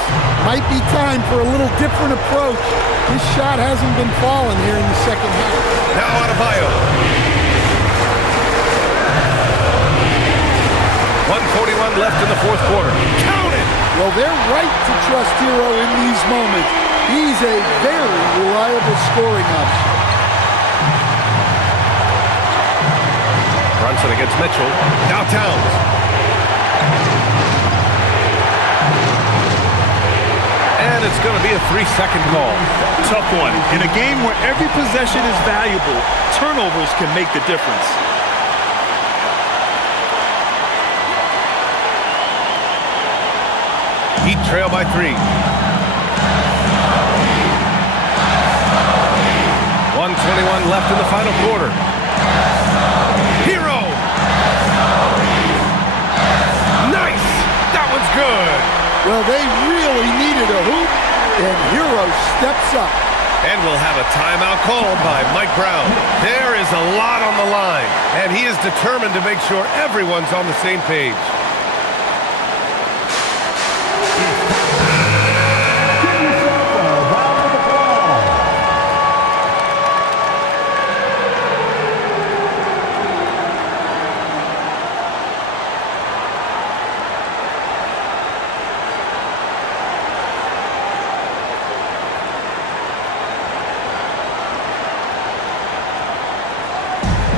Might be time for a little different approach. His shot hasn't been falling here in the second half. Now Adebayo. 1:41 left in the fourth quarter. Count it! Well, they're right to trust Hero in these moments. He's a very reliable scoring option. Brunson against Mitchell. Now Towns. And it's going to be a 3-second call. Tough one. In a game where every possession is valuable, turnovers can make the difference. Heat trail by 3. 1:21 left in the final quarter. Hero! Nice! That one's good! Well, they really needed a hoop, and Hero steps up. And we'll have a timeout called by Mike Brown. There is a lot on the line, and he is determined to make sure everyone's on the same page.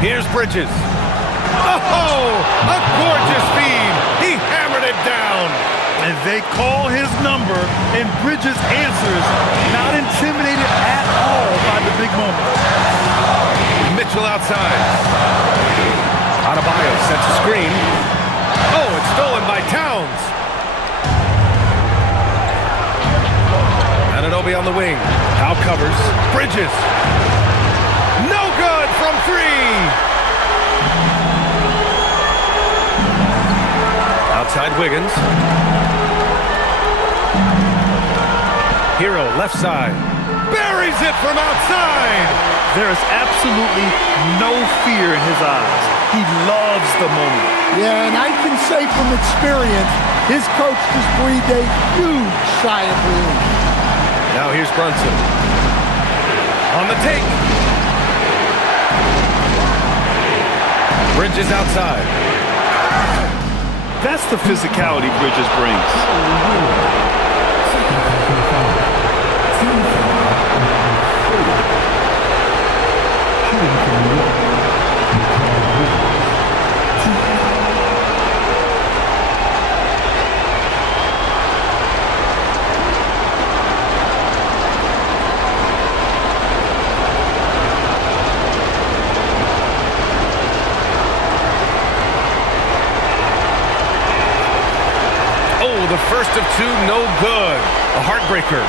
Here's Bridges. Oh, a gorgeous feed. He hammered it down. And they call his number, and Bridges answers, not intimidated at all by the big moment. Mitchell outside. Adebayo sets a screen. Oh, it's stolen by Towns. Anunoby on the wing. Now covers. Bridges. No good from 3. Outside Wiggins. Hero left side. Buries it from outside. There is absolutely no fear in his eyes. He loves the moment. Yeah, and I can say from experience, his coach just breathed a huge sigh of relief. Now here's Brunson. On the take. Bridges outside. That's the physicality Bridges brings. The first of two, no good. A heartbreaker.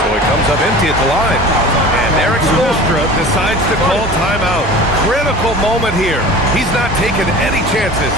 So it comes up empty at the line. And Eric Spoelstra decides to call timeout. Critical moment here. He's not taking any chances.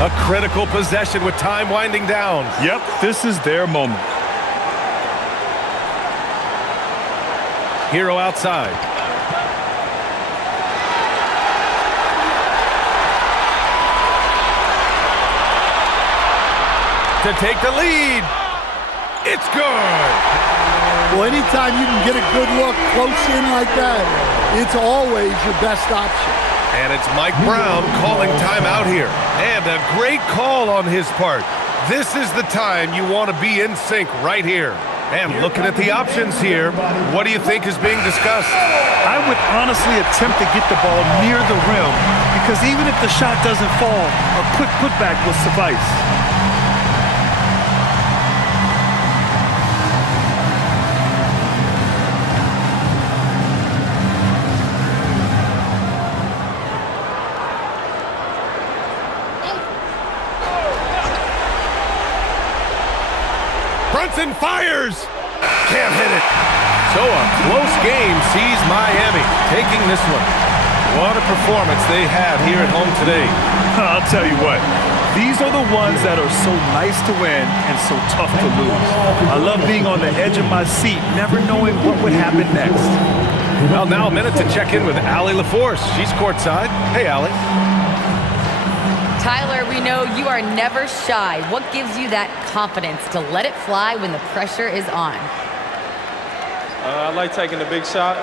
A critical possession with time winding down. Yep, this is their moment. Hero outside. To take the lead. It's good. Well, anytime you can get a good look close in like that, it's always your best option. And it's Mike Brown calling timeout here. And a great call on his part. This is the time you want to be in sync right here. And looking at the options here, what do you think is being discussed? I would honestly attempt to get the ball near the rim because even if the shot doesn't fall, a quick putback will suffice. Brunson fires! Can't hit it. So a close game sees Miami taking this one. What a performance they had here at home today. I'll tell you what, these are the ones that are so nice to win and so tough to lose. I love being on the edge of my seat, never knowing what would happen next. Well, now a minute to check in with Allie LaForce. She's courtside. Hey, Allie. Tyler, we know you are never shy. What gives you that confidence to let it fly when the pressure is on? I like taking the big shot.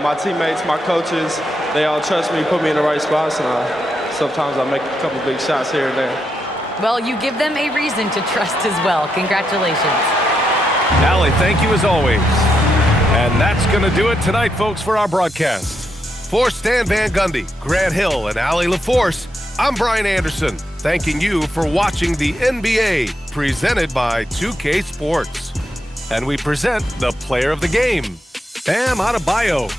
My teammates, my coaches, they all trust me, put me in the right spots, and sometimes I make a couple big shots here and there. Well, you give them a reason to trust as well. Congratulations. Allie, thank you as always. And that's going to do it tonight, folks, for our broadcast. For Stan Van Gundy, Grant Hill, and Allie LaForce, I'm Brian Anderson, thanking you for watching the NBA, presented by 2K Sports. And we present the player of the game, Bam Adebayo.